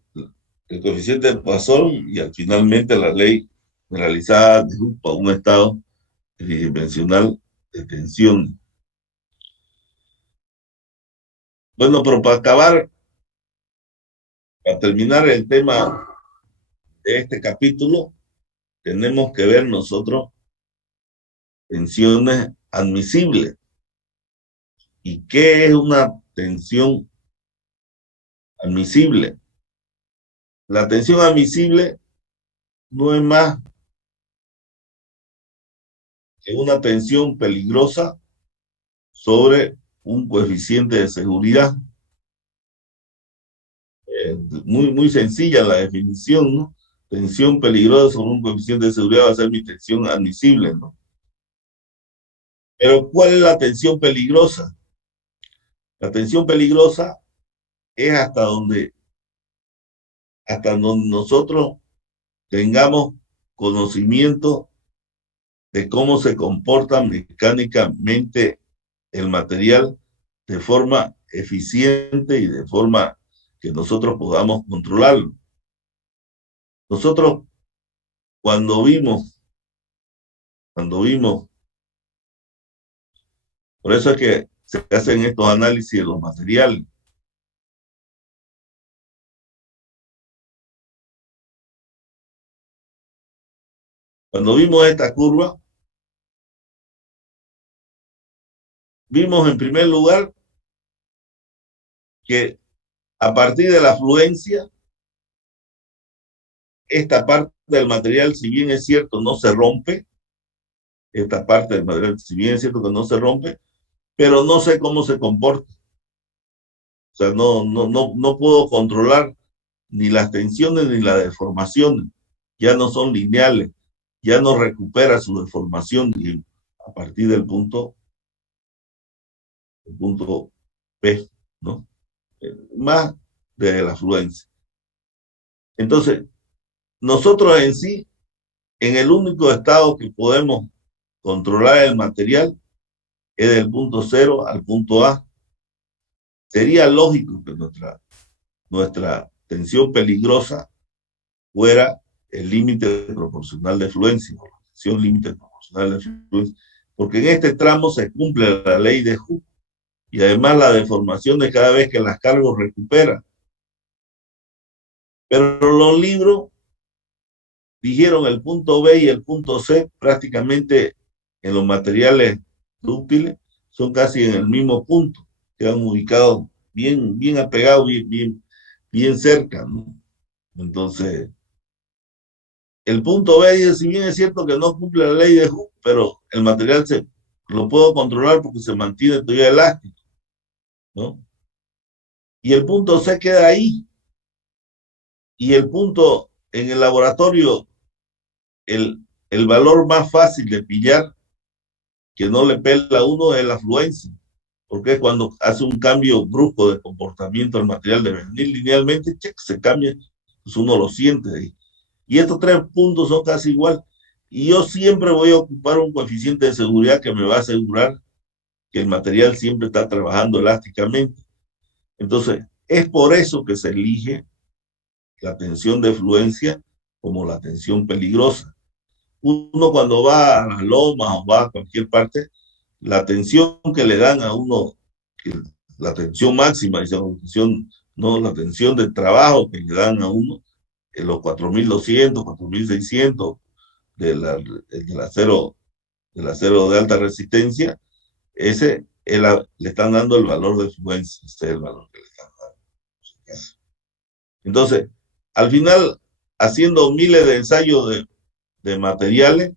del coeficiente de Poisson y finalmente la ley generalizada de Hooke para un estado tridimensional de tensión. Bueno, pero para terminar el tema de este capítulo, tenemos que ver nosotros tensiones admisibles. ¿Y qué es una tensión admisible? La tensión admisible no es más que una tensión peligrosa sobre un coeficiente de seguridad. Muy, muy sencilla la definición, ¿no? Tensión peligrosa sobre un coeficiente de seguridad va a ser mi tensión admisible, ¿no? Pero ¿cuál es la tensión peligrosa? La tensión peligrosa es hasta donde nosotros tengamos conocimiento de cómo se comporta mecánicamente el material de forma eficiente y de forma que nosotros podamos controlarlo. Nosotros cuando vimos Por eso es que se hacen estos análisis de los materiales. Cuando vimos esta curva, vimos en primer lugar que a partir de la fluencia, esta parte del material, si bien es cierto, no se rompe, esta parte del material, si bien es cierto que no se rompe, pero no sé cómo se comporta. O sea, no puedo controlar ni las tensiones ni las deformaciones. Ya no son lineales, ya no recupera su deformación a partir del punto P, ¿no? Más de la fluencia. Entonces, nosotros en sí, en el único estado que podemos controlar el material es del punto 0 al punto A. Sería lógico que nuestra tensión peligrosa fuera el límite proporcional de fluencia, la tensión límite proporcional de fluencia, porque en este tramo se cumple la ley de Hooke y además la deformación de cada vez que las cargas recuperan. Pero los libros dijeron el punto B y el punto C prácticamente en los materiales dúctiles son casi en el mismo punto, quedan ubicados bien apegados, bien cerca, ¿no? Entonces, el punto B, si bien es cierto que no cumple la ley de Hooke, pero el material lo puedo controlar porque se mantiene todavía elástico, ¿no? Y el punto C queda ahí. Y el punto en el laboratorio, el valor más fácil de pillar, que no le pela a uno, es la fluencia. Porque es cuando hace un cambio brusco de comportamiento al material de venir linealmente, se cambia, pues uno lo siente ahí. Y estos tres puntos son casi igual. Y yo siempre voy a ocupar un coeficiente de seguridad que me va a asegurar que el material siempre está trabajando elásticamente. Entonces, es por eso que se elige la tensión de fluencia como la tensión peligrosa. Uno cuando va a las lomas o va a cualquier parte, la tensión que le dan a uno, la tensión máxima, no, la tensión de trabajo que le dan a uno, en los 4.200, 4.600 del acero de alta resistencia, ese le están dando el valor de fluencia, ese es el valor que le están dando. Entonces, al final, haciendo miles de ensayos de materiales,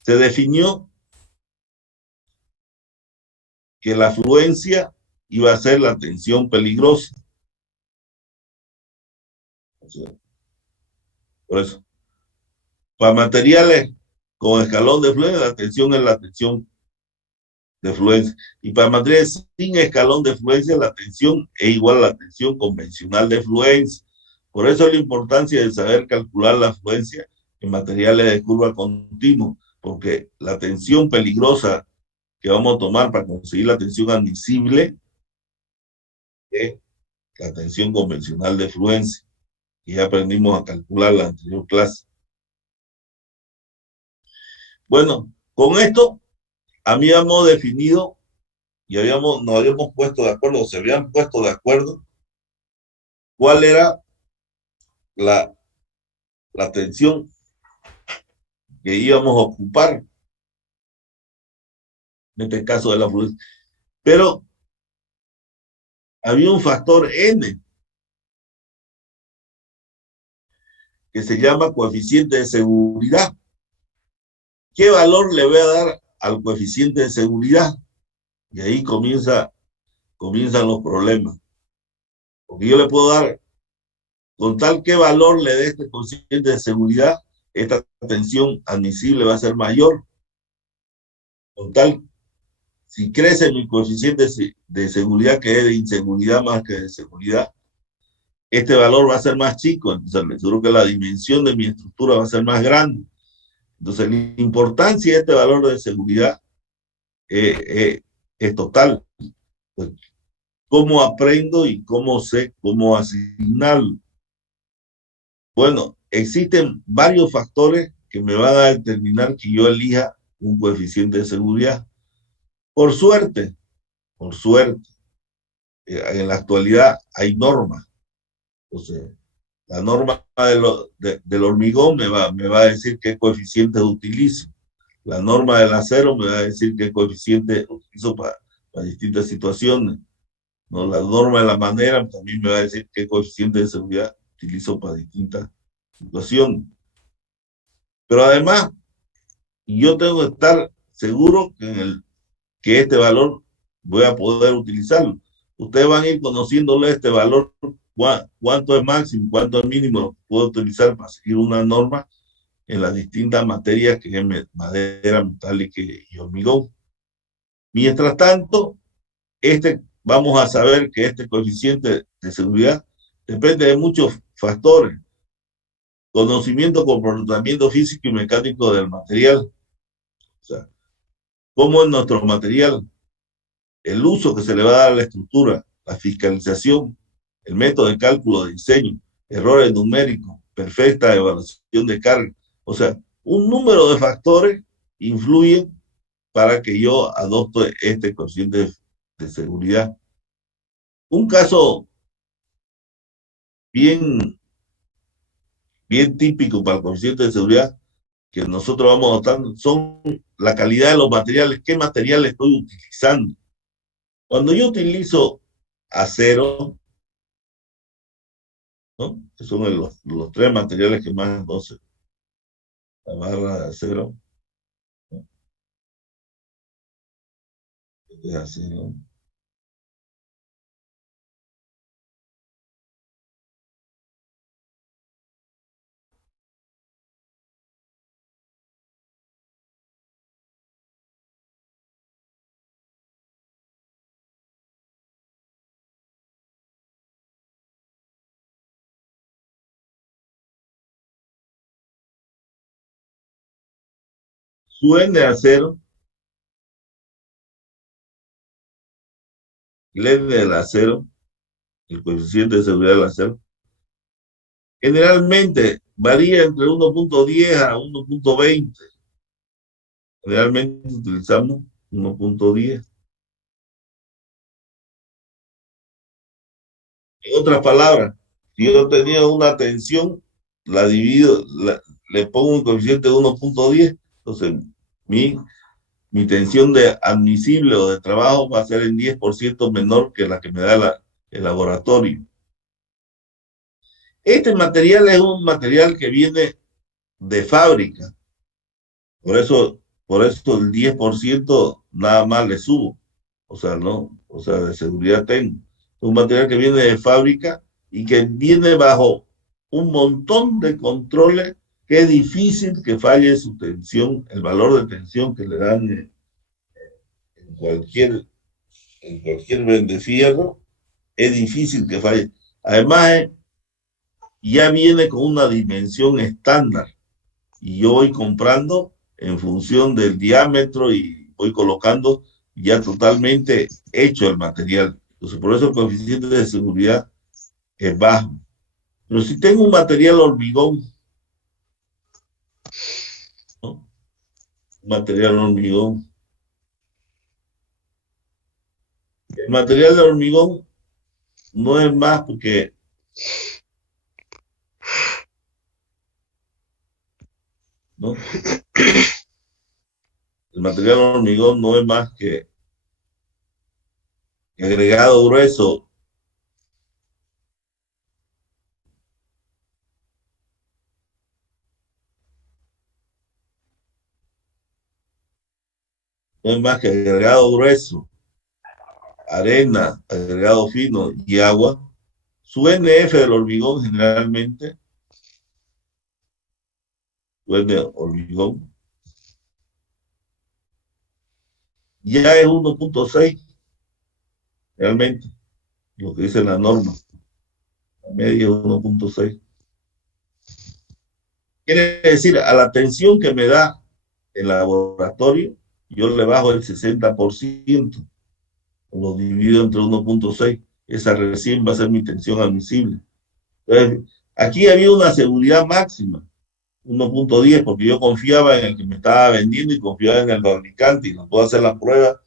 se definió que la fluencia iba a ser la tensión peligrosa. O sea, por eso, para materiales con escalón de fluencia, la tensión es la tensión de fluencia. Y para materiales sin escalón de fluencia, la tensión es igual a la tensión convencional de fluencia. Por eso es la importancia de saber calcular la fluencia en materiales de curva continua, porque la tensión peligrosa que vamos a tomar para conseguir la tensión admisible es la tensión convencional de fluencia, que ya aprendimos a calcular en la anterior clase. Bueno, con esto habíamos definido y nos habíamos puesto de acuerdo, se habían puesto de acuerdo cuál era la tensión que íbamos a ocupar en este caso de la fluencia. Pero había un factor N que se llama coeficiente de seguridad. ¿Qué valor le voy a dar al coeficiente de seguridad? Y ahí comienzan los problemas. Porque yo le puedo dar, con tal qué valor le dé este coeficiente de seguridad, esta tensión admisible va a ser mayor. Con tal, si crece mi coeficiente de seguridad, que es de inseguridad más que de seguridad, este valor va a ser más chico. Entonces, me aseguro que la dimensión de mi estructura va a ser más grande. Entonces, la importancia de este valor de seguridad es total. ¿Cómo aprendo y cómo sé cómo asignarlo? Bueno, existen varios factores que me van a determinar que yo elija un coeficiente de seguridad. Por suerte, en la actualidad hay normas. Entonces, la norma del hormigón me va a decir qué coeficiente utilizo. La norma del acero me va a decir qué coeficiente utilizo para distintas situaciones. ¿No? La norma de la madera también me va a decir qué coeficiente de seguridad utilizo para distintas situaciones. Pero además, yo tengo que estar seguro que este valor voy a poder utilizarlo. Ustedes van a ir conociéndole este valor, cuánto es máximo, cuánto es mínimo, lo puedo utilizar para seguir una norma en las distintas materias que es madera, metálica y hormigón. Mientras tanto, vamos a saber que este coeficiente de seguridad depende de muchos factores. Conocimiento, comportamiento físico y mecánico del material. O sea, cómo es nuestro material, el uso que se le va a dar a la estructura, la fiscalización, el método de cálculo de diseño, errores numéricos, perfecta evaluación de carga. O sea, un número de factores influyen para que yo adopte este coeficiente de seguridad. Un caso bien típico para el coeficiente de seguridad que nosotros vamos adoptando son la calidad de los materiales, qué material estoy utilizando. Cuando yo utilizo acero, ¿no? Que son los tres materiales que más, entonces, la barra de acero, ¿no? De acero. Su N de acero, el N del acero, el coeficiente de seguridad del acero, generalmente varía entre 1.10 a 1.20. Realmente utilizamos 1.10. En otras palabras, si yo tenía una tensión, la divido, le pongo un coeficiente de 1.10, entonces mi tensión admisible o de trabajo va a ser en 10% menor que la que me da el laboratorio. Este material es un material que viene de fábrica, por eso el 10% nada más le subo, o sea, no, o sea, de seguridad tengo. Es un material que viene de fábrica y que viene bajo un montón de controles que es difícil que falle su tensión, el valor de tensión que le dan en cualquier vendefierro, es difícil que falle. Además, ya viene con una dimensión estándar y yo voy comprando en función del diámetro y voy colocando ya totalmente hecho el material. Entonces, por eso el coeficiente de seguridad es bajo. Pero si tengo un material hormigón, ¿no? Un material hormigón. El material de hormigón no es más porque ¿no? El material hormigón no es más que agregado grueso no es más que agregado grueso, arena, agregado fino y agua. Su NF del hormigón generalmente, su N hormigón, ya es 1.6, realmente, lo que dice la norma. La media es 1.6. Quiere decir, a la tensión que me da el laboratorio, yo le bajo el 60%, lo divido entre 1.6, esa recién va a ser mi tensión admisible. Entonces, aquí había una seguridad máxima, 1.10 porque yo confiaba en el que me estaba vendiendo y confiaba en el fabricante y no puedo hacer la prueba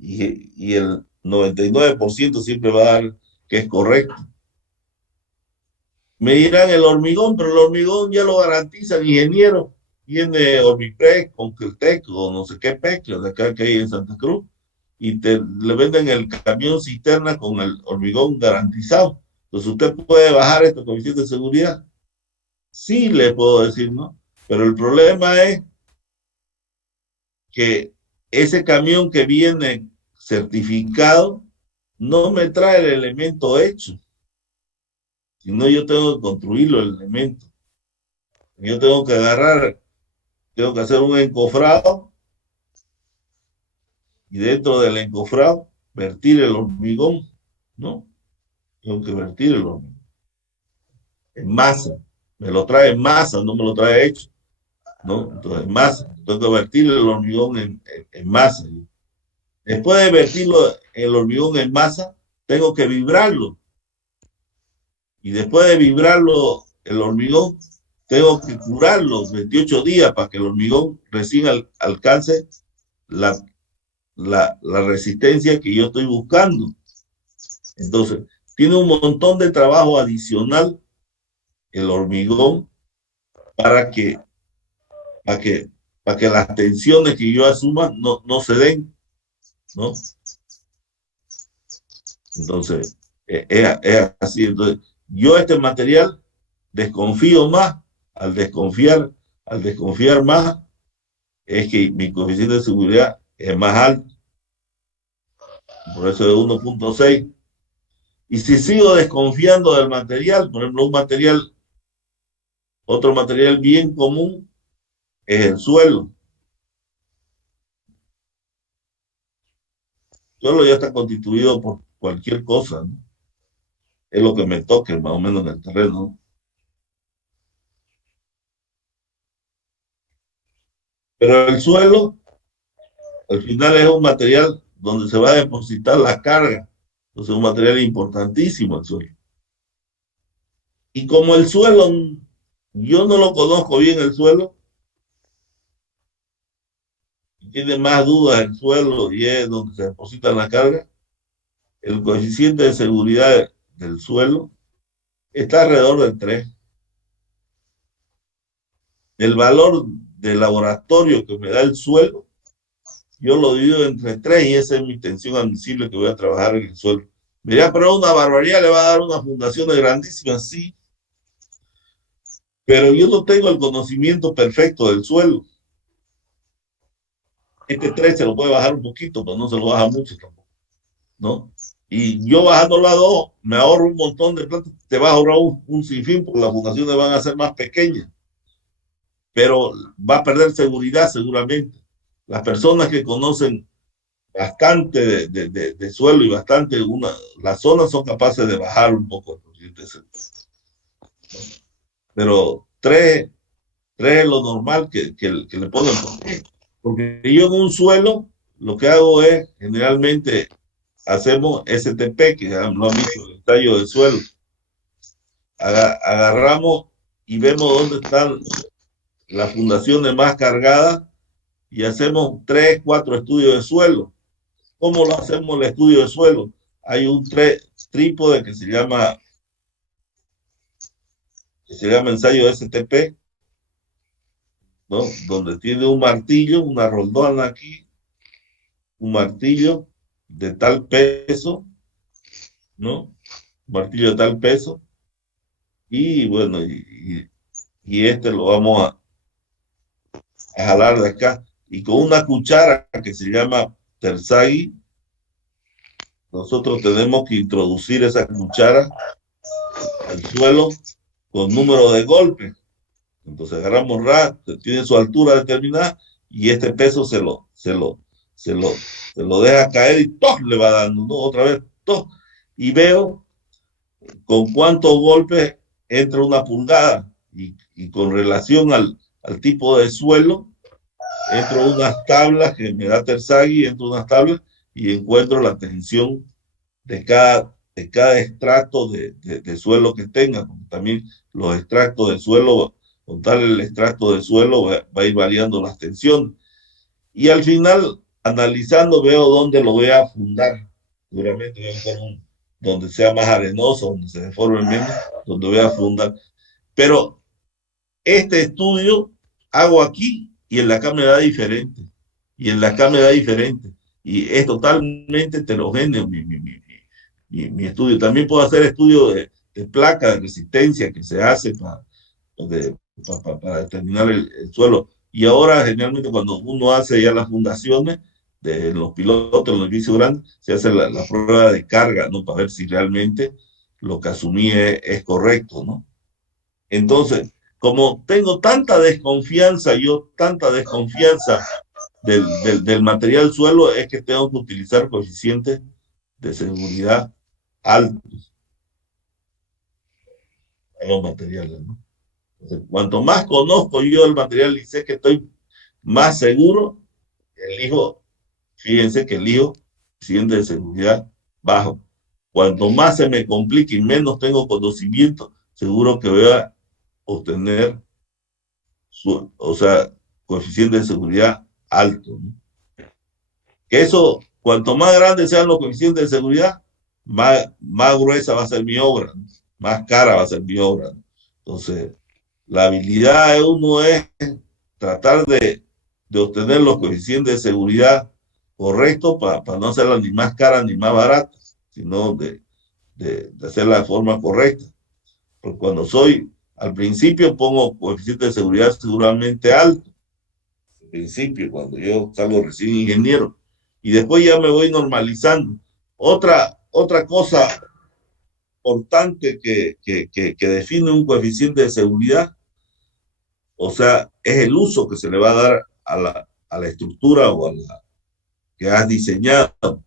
y el 99% siempre va a dar que es correcto. Me dirán el hormigón, pero el hormigón ya lo garantizan, ingeniero. Tiene Orbipress, Concretec o no sé qué PEC, de acá que hay en Santa Cruz, y le venden el camión cisterna con el hormigón garantizado. Entonces usted puede bajar este coeficiente de seguridad. Sí, le puedo decir, ¿no? Pero el problema es que ese camión que viene certificado no me trae el elemento hecho. Si no, yo tengo que construirlo el elemento. Yo tengo que agarrar, tengo que hacer un encofrado y dentro del encofrado vertir el hormigón, ¿no? Tengo que vertir el hormigón en masa. Me lo trae en masa, no me lo trae hecho, ¿no? Entonces, en masa. Tengo que vertir el hormigón en masa. Después de vertirlo el hormigón en masa, tengo que vibrarlo. Y después de vibrarlo el hormigón, tengo que curarlo 28 días para que el hormigón recién alcance la resistencia que yo estoy buscando. Entonces, tiene un montón de trabajo adicional el hormigón para que las tensiones que yo asuma no se den, ¿no? Entonces, es así. Entonces, yo este material desconfío más. Al desconfiar más, es que mi coeficiente de seguridad es más alto. Por eso es 1.6. Y si sigo desconfiando del material, por ejemplo, otro material bien común es el suelo. El suelo ya está constituido por cualquier cosa, ¿no? Es lo que me toque más o menos en el terreno, ¿no? Pero el suelo, al final, es un material donde se va a depositar la carga. Entonces, es un material importantísimo el suelo. Y como el suelo, yo no lo conozco bien el suelo, tiene más dudas el suelo y es donde se deposita la carga, el coeficiente de seguridad del suelo está alrededor del 3. El valor del laboratorio que me da el suelo, yo lo divido entre 3 y esa es mi tensión admisible que voy a trabajar en el suelo. Me dirá, pero una barbaridad, le va a dar una fundación grandísima, sí. Pero yo no tengo el conocimiento perfecto del suelo. Este 3 se lo puede bajar un poquito, pero no se lo baja mucho tampoco, ¿no? Y yo bajando la 2, me ahorro un montón de plata, te va a ahorrar un sinfín, porque las fundaciones van a ser más pequeñas, pero va a perder seguridad seguramente. Las personas que conocen bastante de suelo y bastante las zonas son capaces de bajar un poco. Pero 3 es lo normal que le ponen. Porque yo en un suelo lo que hago es, generalmente, hacemos STP, que lo han visto, el ensayo del suelo. Agarramos y vemos dónde están las fundaciones más cargadas y hacemos 3, 4 estudios de suelo. ¿Cómo lo hacemos el estudio de suelo? Hay un trípode que se llama ensayo STP, ¿no? Donde tiene un martillo, una roldana aquí, un martillo de tal peso, ¿no? Un martillo de tal peso. Y bueno, y este lo vamos a jalar de acá. Y con una cuchara que se llama Terzaghi, nosotros tenemos que introducir esa cuchara al suelo con número de golpes. Entonces agarramos tiene su altura determinada y este peso se lo deja caer y ¡toc! Le va dando, ¿no? Otra vez, ¡toc! Y veo con cuántos golpes entra una pulgada y con relación al tipo de suelo, entro unas tablas que me da Terzaghi, entro unas tablas y encuentro la tensión de cada extracto de suelo que tenga. También los extractos de suelo contar el extracto de suelo, va a ir variando las tensiones. Y al final, analizando, veo dónde lo voy a fundar. Seguramente voy a buscar donde sea más arenoso, donde se deforme menos, donde voy a fundar. Pero este estudio hago aquí y en la acá me da diferente. Y en la acá me da diferente. Y es totalmente heterogéneo mi estudio. También puedo hacer estudios de placa de resistencia que se hace para determinar el suelo. Y ahora, generalmente, cuando uno hace ya las fundaciones de los pilotos, los edificios grandes, se hace la prueba de carga, ¿no? Para ver si realmente lo que asumí es correcto, ¿no? Entonces, como tengo tanta desconfianza del material suelo, es que tengo que utilizar coeficientes de seguridad altos a los materiales, ¿no? Entonces, cuanto más conozco yo el material y sé que estoy más seguro, elijo, fíjense que elijo coeficiente de seguridad bajo. Cuanto más se me complique y menos tengo conocimiento, seguro que voy a obtener coeficiente de seguridad alto, ¿no? Que eso, cuanto más grandes sean los coeficientes de seguridad, más gruesa va a ser mi obra, ¿no? Más cara va a ser mi obra, ¿no? Entonces, la habilidad de uno es tratar de obtener los coeficientes de seguridad correctos para no hacerla ni más cara ni más barata, sino de hacerla de forma correcta. Porque al principio pongo coeficiente de seguridad seguramente alto, al principio, cuando yo salgo recién ingeniero, y después ya me voy normalizando. Otra cosa importante que define un coeficiente de seguridad, o sea, es el uso que se le va a dar a la estructura o a la que has diseñado.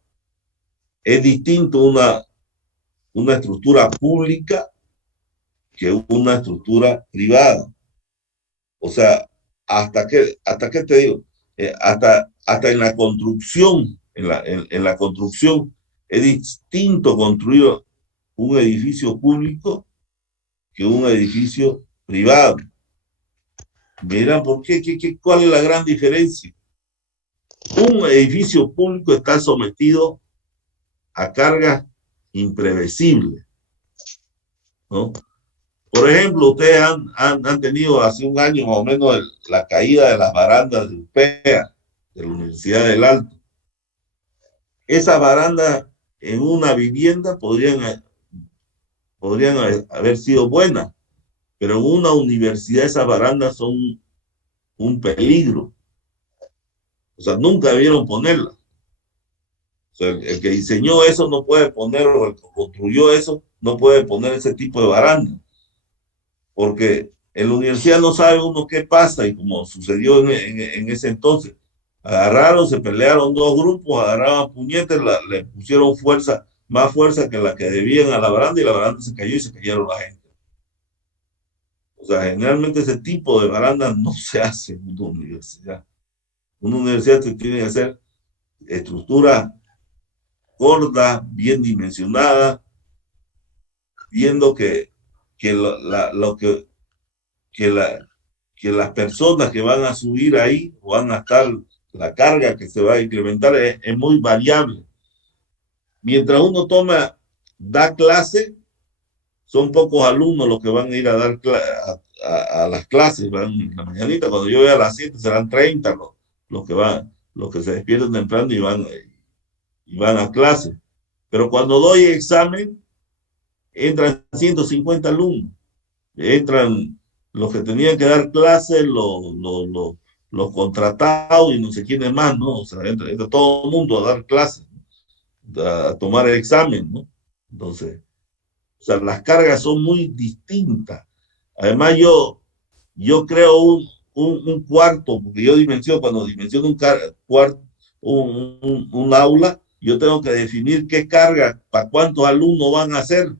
Es distinto una estructura pública que una estructura privada. O sea, ¿hasta qué te digo? Hasta en la construcción, en la construcción, es distinto construir un edificio público que un edificio privado. Miran, ¿por qué? ¿Cuál es la gran diferencia? Un edificio público está sometido a cargas imprevisibles, ¿no? Por ejemplo, ustedes han tenido hace un año más o menos la caída de las barandas de UPEA, de la Universidad del Alto. Esas barandas en una vivienda podrían haber sido buenas, pero en una universidad esas barandas son un peligro. O sea, nunca debieron ponerlas. O sea, el que diseñó eso no puede poner, o el que construyó eso no puede poner ese tipo de baranda. Porque en la universidad no sabe uno qué pasa, y como sucedió en ese entonces, agarraron, se pelearon dos grupos, agarraban puñetes, le pusieron más fuerza que la que debían a la baranda, y la baranda se cayó y se cayeron la gente. O sea, generalmente ese tipo de barandas no se hace en una universidad. Una universidad se tiene que hacer estructura gorda, bien dimensionada, viendo que las personas que van a subir ahí o van a estar, la carga que se va a incrementar es muy variable. Mientras uno da clase, son pocos alumnos los que van a ir a dar a las clases, van en la mañanita. Cuando yo vea a las 7 serán 30 los que se despiertan temprano y van a clase. Pero cuando doy examen, entran 150 alumnos. Entran los que tenían que dar clases, los contratados y no sé quiénes más, ¿no? O sea, entra todo el mundo a dar clases, a tomar el examen, ¿no? Entonces, o sea, las cargas son muy distintas. Además, yo creo un cuarto, porque cuando dimensiono un aula, yo tengo que definir qué carga, para cuántos alumnos van a ser,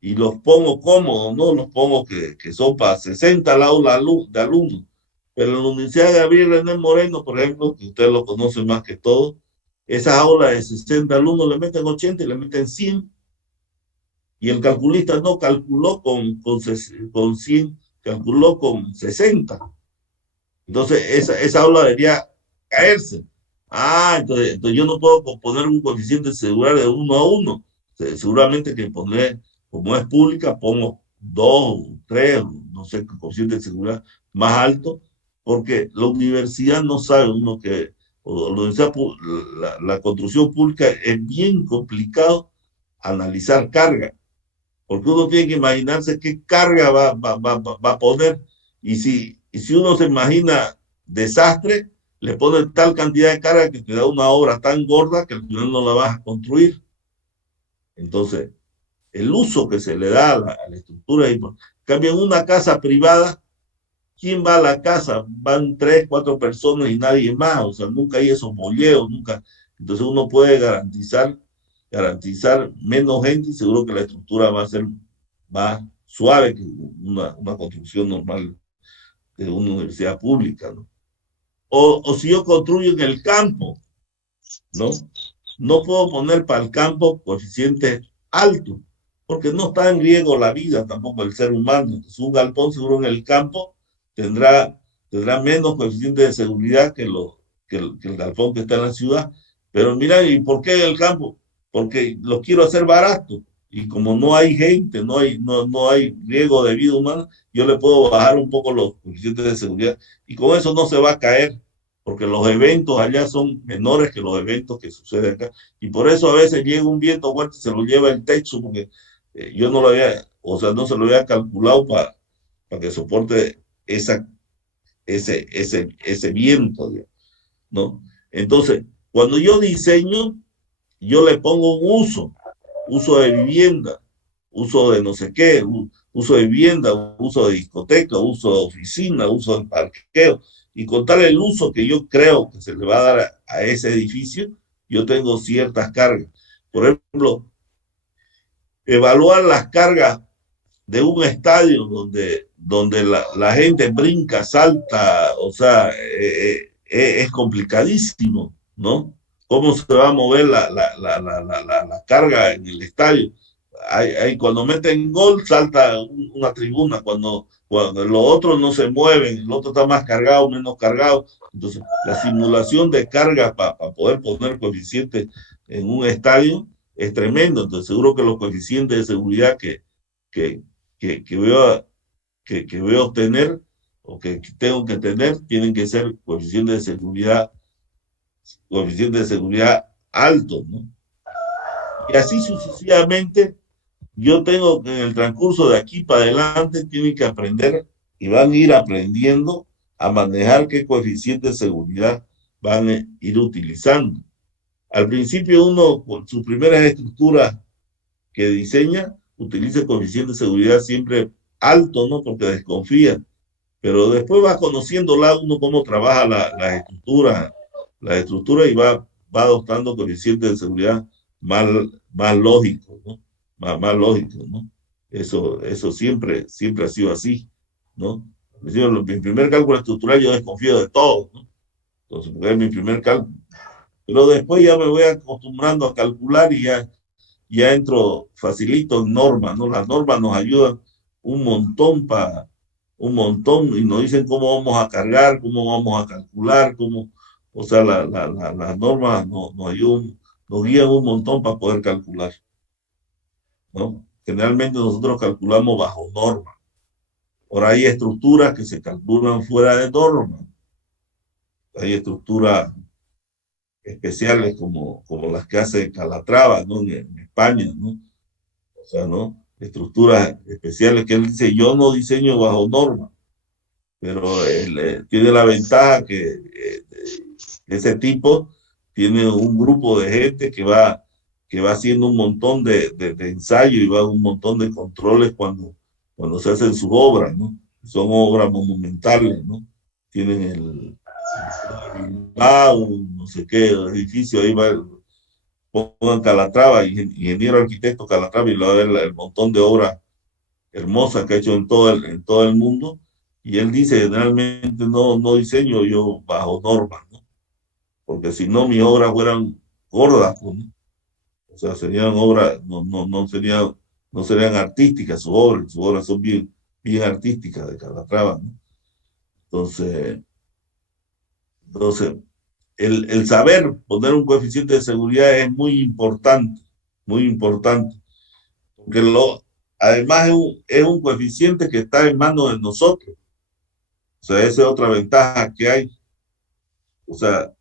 y los pongo cómodos, ¿no? Los pongo que son para 60 al aula de alumnos. Pero en la Universidad Gabriel René Moreno, por ejemplo, que ustedes lo conocen más que todo, esas aulas de 60 alumnos le meten 80 y le meten 100. Y el calculista no calculó con 100 calculó con 60. Entonces, esa aula debería caerse. Entonces yo no puedo poner un coeficiente de seguridad de 1 a 1. Seguramente que pondré, como es pública, pongo 2, 3, no sé, coeficiente de seguridad más alto, porque la universidad no sabe uno que, o la, universidad, la construcción pública es bien complicado analizar carga, porque uno tiene que imaginarse qué carga va a poner, y si uno se imagina desastre, le ponen tal cantidad de carga que te da una obra tan gorda que al final no la vas a construir. Entonces, el uso que se le da a la estructura es importante. Cambia en una casa privada, ¿quién va a la casa? Van 3, 4 personas y nadie más, o sea, nunca hay esos bolleos, nunca. Entonces uno puede garantizar menos gente y seguro que la estructura va a ser más suave que una construcción normal de una universidad pública, ¿no? O si yo construyo en el campo, ¿no? No puedo poner para el campo coeficientes altos, porque no está en riesgo la vida tampoco el ser humano. Entonces, un galpón seguro en el campo tendrá menos coeficientes de seguridad que el galpón que está en la ciudad. Pero mira, ¿y por qué en el campo? Porque lo quiero hacer barato. Y como no hay gente, no hay riesgo de vida humana, yo le puedo bajar un poco los coeficientes de seguridad. Y con eso no se va a caer, porque los eventos allá son menores que los eventos que suceden acá. Y por eso a veces llega un viento fuerte y se lo lleva el techo, porque yo no lo había, o sea, no se lo había calculado para que soporte ese viento, ¿no? Entonces, cuando yo diseño, yo le pongo un uso de vivienda, uso de no sé qué, uso de vivienda, uso de discoteca, uso de oficina, uso de parqueo, y con tal el uso que yo creo que se le va a dar a ese edificio, yo tengo ciertas cargas. Por ejemplo, evaluar las cargas de un estadio donde la gente brinca, salta, o sea, es complicadísimo, ¿no? ¿Cómo se va a mover la carga en el estadio? Cuando meten gol, salta una tribuna, cuando los otros no se mueven, el otro está más cargado, menos cargado. Entonces, la simulación de carga para poder poner coeficientes en un estadio es tremendo. Entonces, seguro que los coeficientes de seguridad que voy a obtener o que tengo que tener tienen que ser coeficientes de seguridad altos, ¿no? Y así sucesivamente, yo tengo que en el transcurso de aquí para adelante tienen que aprender y van a ir aprendiendo a manejar qué coeficiente de seguridad van a ir utilizando. Al principio uno, con sus primeras estructuras que diseña, utiliza coeficiente de seguridad siempre alto, ¿no? Porque desconfía. Pero después va conociendo uno cómo trabaja las estructuras y va adoptando coeficientes de seguridad más lógicos, ¿no? Más lógicos, ¿no? Eso siempre ha sido así, ¿no? En mi primer cálculo estructural yo desconfío de todo, ¿no? Entonces, porque es mi primer cálculo. Pero después ya me voy acostumbrando a calcular y ya entro facilito en normas, ¿no? Las normas nos ayudan un montón y nos dicen cómo vamos a cargar, cómo vamos a calcular, o sea, las normas nos ayudan, nos guían un montón para poder calcular, ¿no? Generalmente nosotros calculamos bajo norma. Ahora hay estructuras que se calculan fuera de norma. Hay estructuras especiales como las que hace Calatrava, ¿no? En España, ¿no? O sea, ¿no? Estructuras especiales que él dice, yo no diseño bajo norma, pero él tiene la ventaja que ese tipo tiene un grupo de gente que va haciendo un montón de ensayos y va a un montón de controles cuando se hacen sus obras, ¿no? Son obras monumentales, ¿no? Tienen el no sé qué, el edificio, ahí pongan Calatrava, ingeniero arquitecto Calatrava, y lo va a ver el montón de obras hermosas que ha hecho en todo el mundo. Y él dice, generalmente no diseño yo bajo normas, ¿no? Porque si no, mis obras fueran gordas, pues, ¿no? O sea, serían obras, no serían artísticas sus obras son bien bien artística de Calatrava, ¿no? Entonces el saber poner un coeficiente de seguridad es muy importante, porque además es un coeficiente que está en manos de nosotros. O sea, esa es otra ventaja que hay. O sea,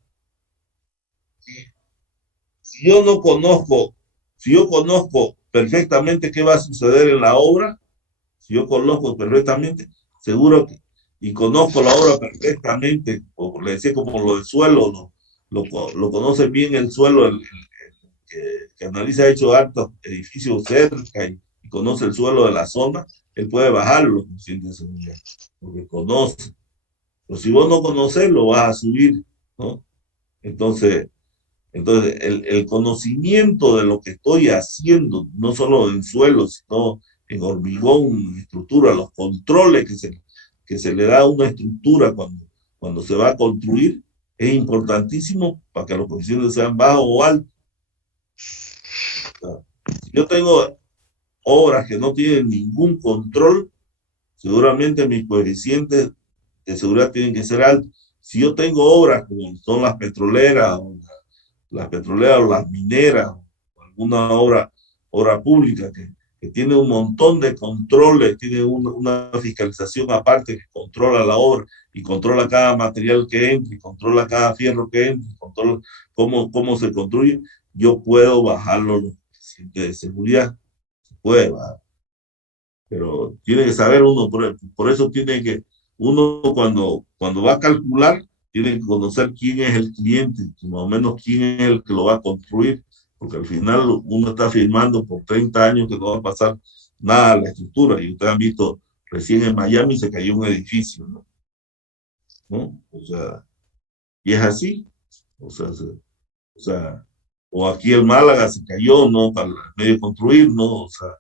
si yo no conozco, si yo conozco perfectamente qué va a suceder en la obra, si yo conozco perfectamente, seguro que, y conozco la obra perfectamente, o le decía como lo del suelo, lo conoce bien el suelo, que analiza, ha hecho hartos edificios cerca y conoce el suelo de la zona, él puede bajar los coeficientes de seguridad, porque conoce. Pero si vos no conoces, lo vas a subir, ¿no? Entonces, el conocimiento de lo que estoy haciendo, no solo en suelo, sino en hormigón, en estructura, los controles que se le da a una estructura cuando se va a construir, es importantísimo para que los coeficientes sean bajos o altos. O sea, si yo tengo obras que no tienen ningún control, seguramente mis coeficientes de seguridad tienen que ser altos. Si yo tengo obras como son las petroleras o las mineras, o alguna obra pública que tiene un montón de controles, tiene una fiscalización aparte que controla la obra y controla cada material que entra, y controla cada fierro que entra, y controla cómo se construye, yo puedo bajar los coeficientes de seguridad, se puede bajar. Pero tiene que saber uno, por eso tiene que, uno cuando va a calcular, tiene que conocer quién es el cliente, más o menos quién es el que lo va a construir, porque al final uno está firmando por 30 años que no va a pasar nada a la estructura, y ustedes han visto, recién en Miami se cayó un edificio, ¿no? ¿No? O sea, y es así, o sea, o aquí en Málaga se cayó, ¿no? Para el medio construir, ¿no? O sea,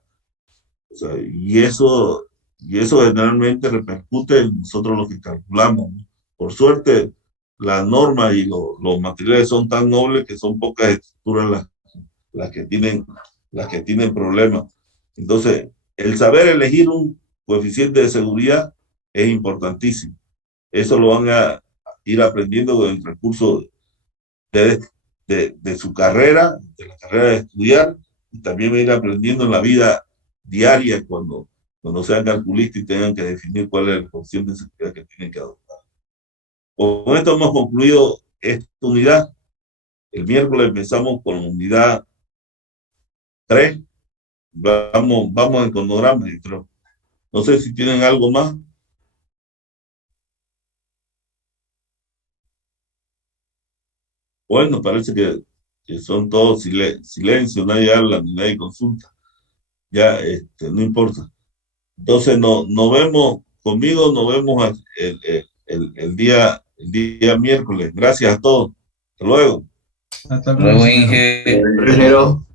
y eso generalmente repercute en nosotros los que calculamos, ¿no? Por suerte, las normas y los materiales son tan nobles que son pocas estructuras las que las que tienen problemas. Entonces, el saber elegir un coeficiente de seguridad es importantísimo. Eso lo van a ir aprendiendo en el recurso de su carrera, de la carrera de estudiar, y también van a ir aprendiendo en la vida diaria cuando sean calculistas y tengan que definir cuál es el coeficiente de seguridad que tienen que adoptar. Con esto hemos concluido esta unidad. El miércoles empezamos con la unidad 3. Vamos en cronograma, pero no sé si tienen algo más. Bueno, parece que son todos silencio, nadie habla ni nadie consulta. Ya, no importa. Entonces, nos vemos conmigo, nos vemos el día miércoles. Gracias a todos. Hasta luego. Hasta luego, Inge. Hasta luego.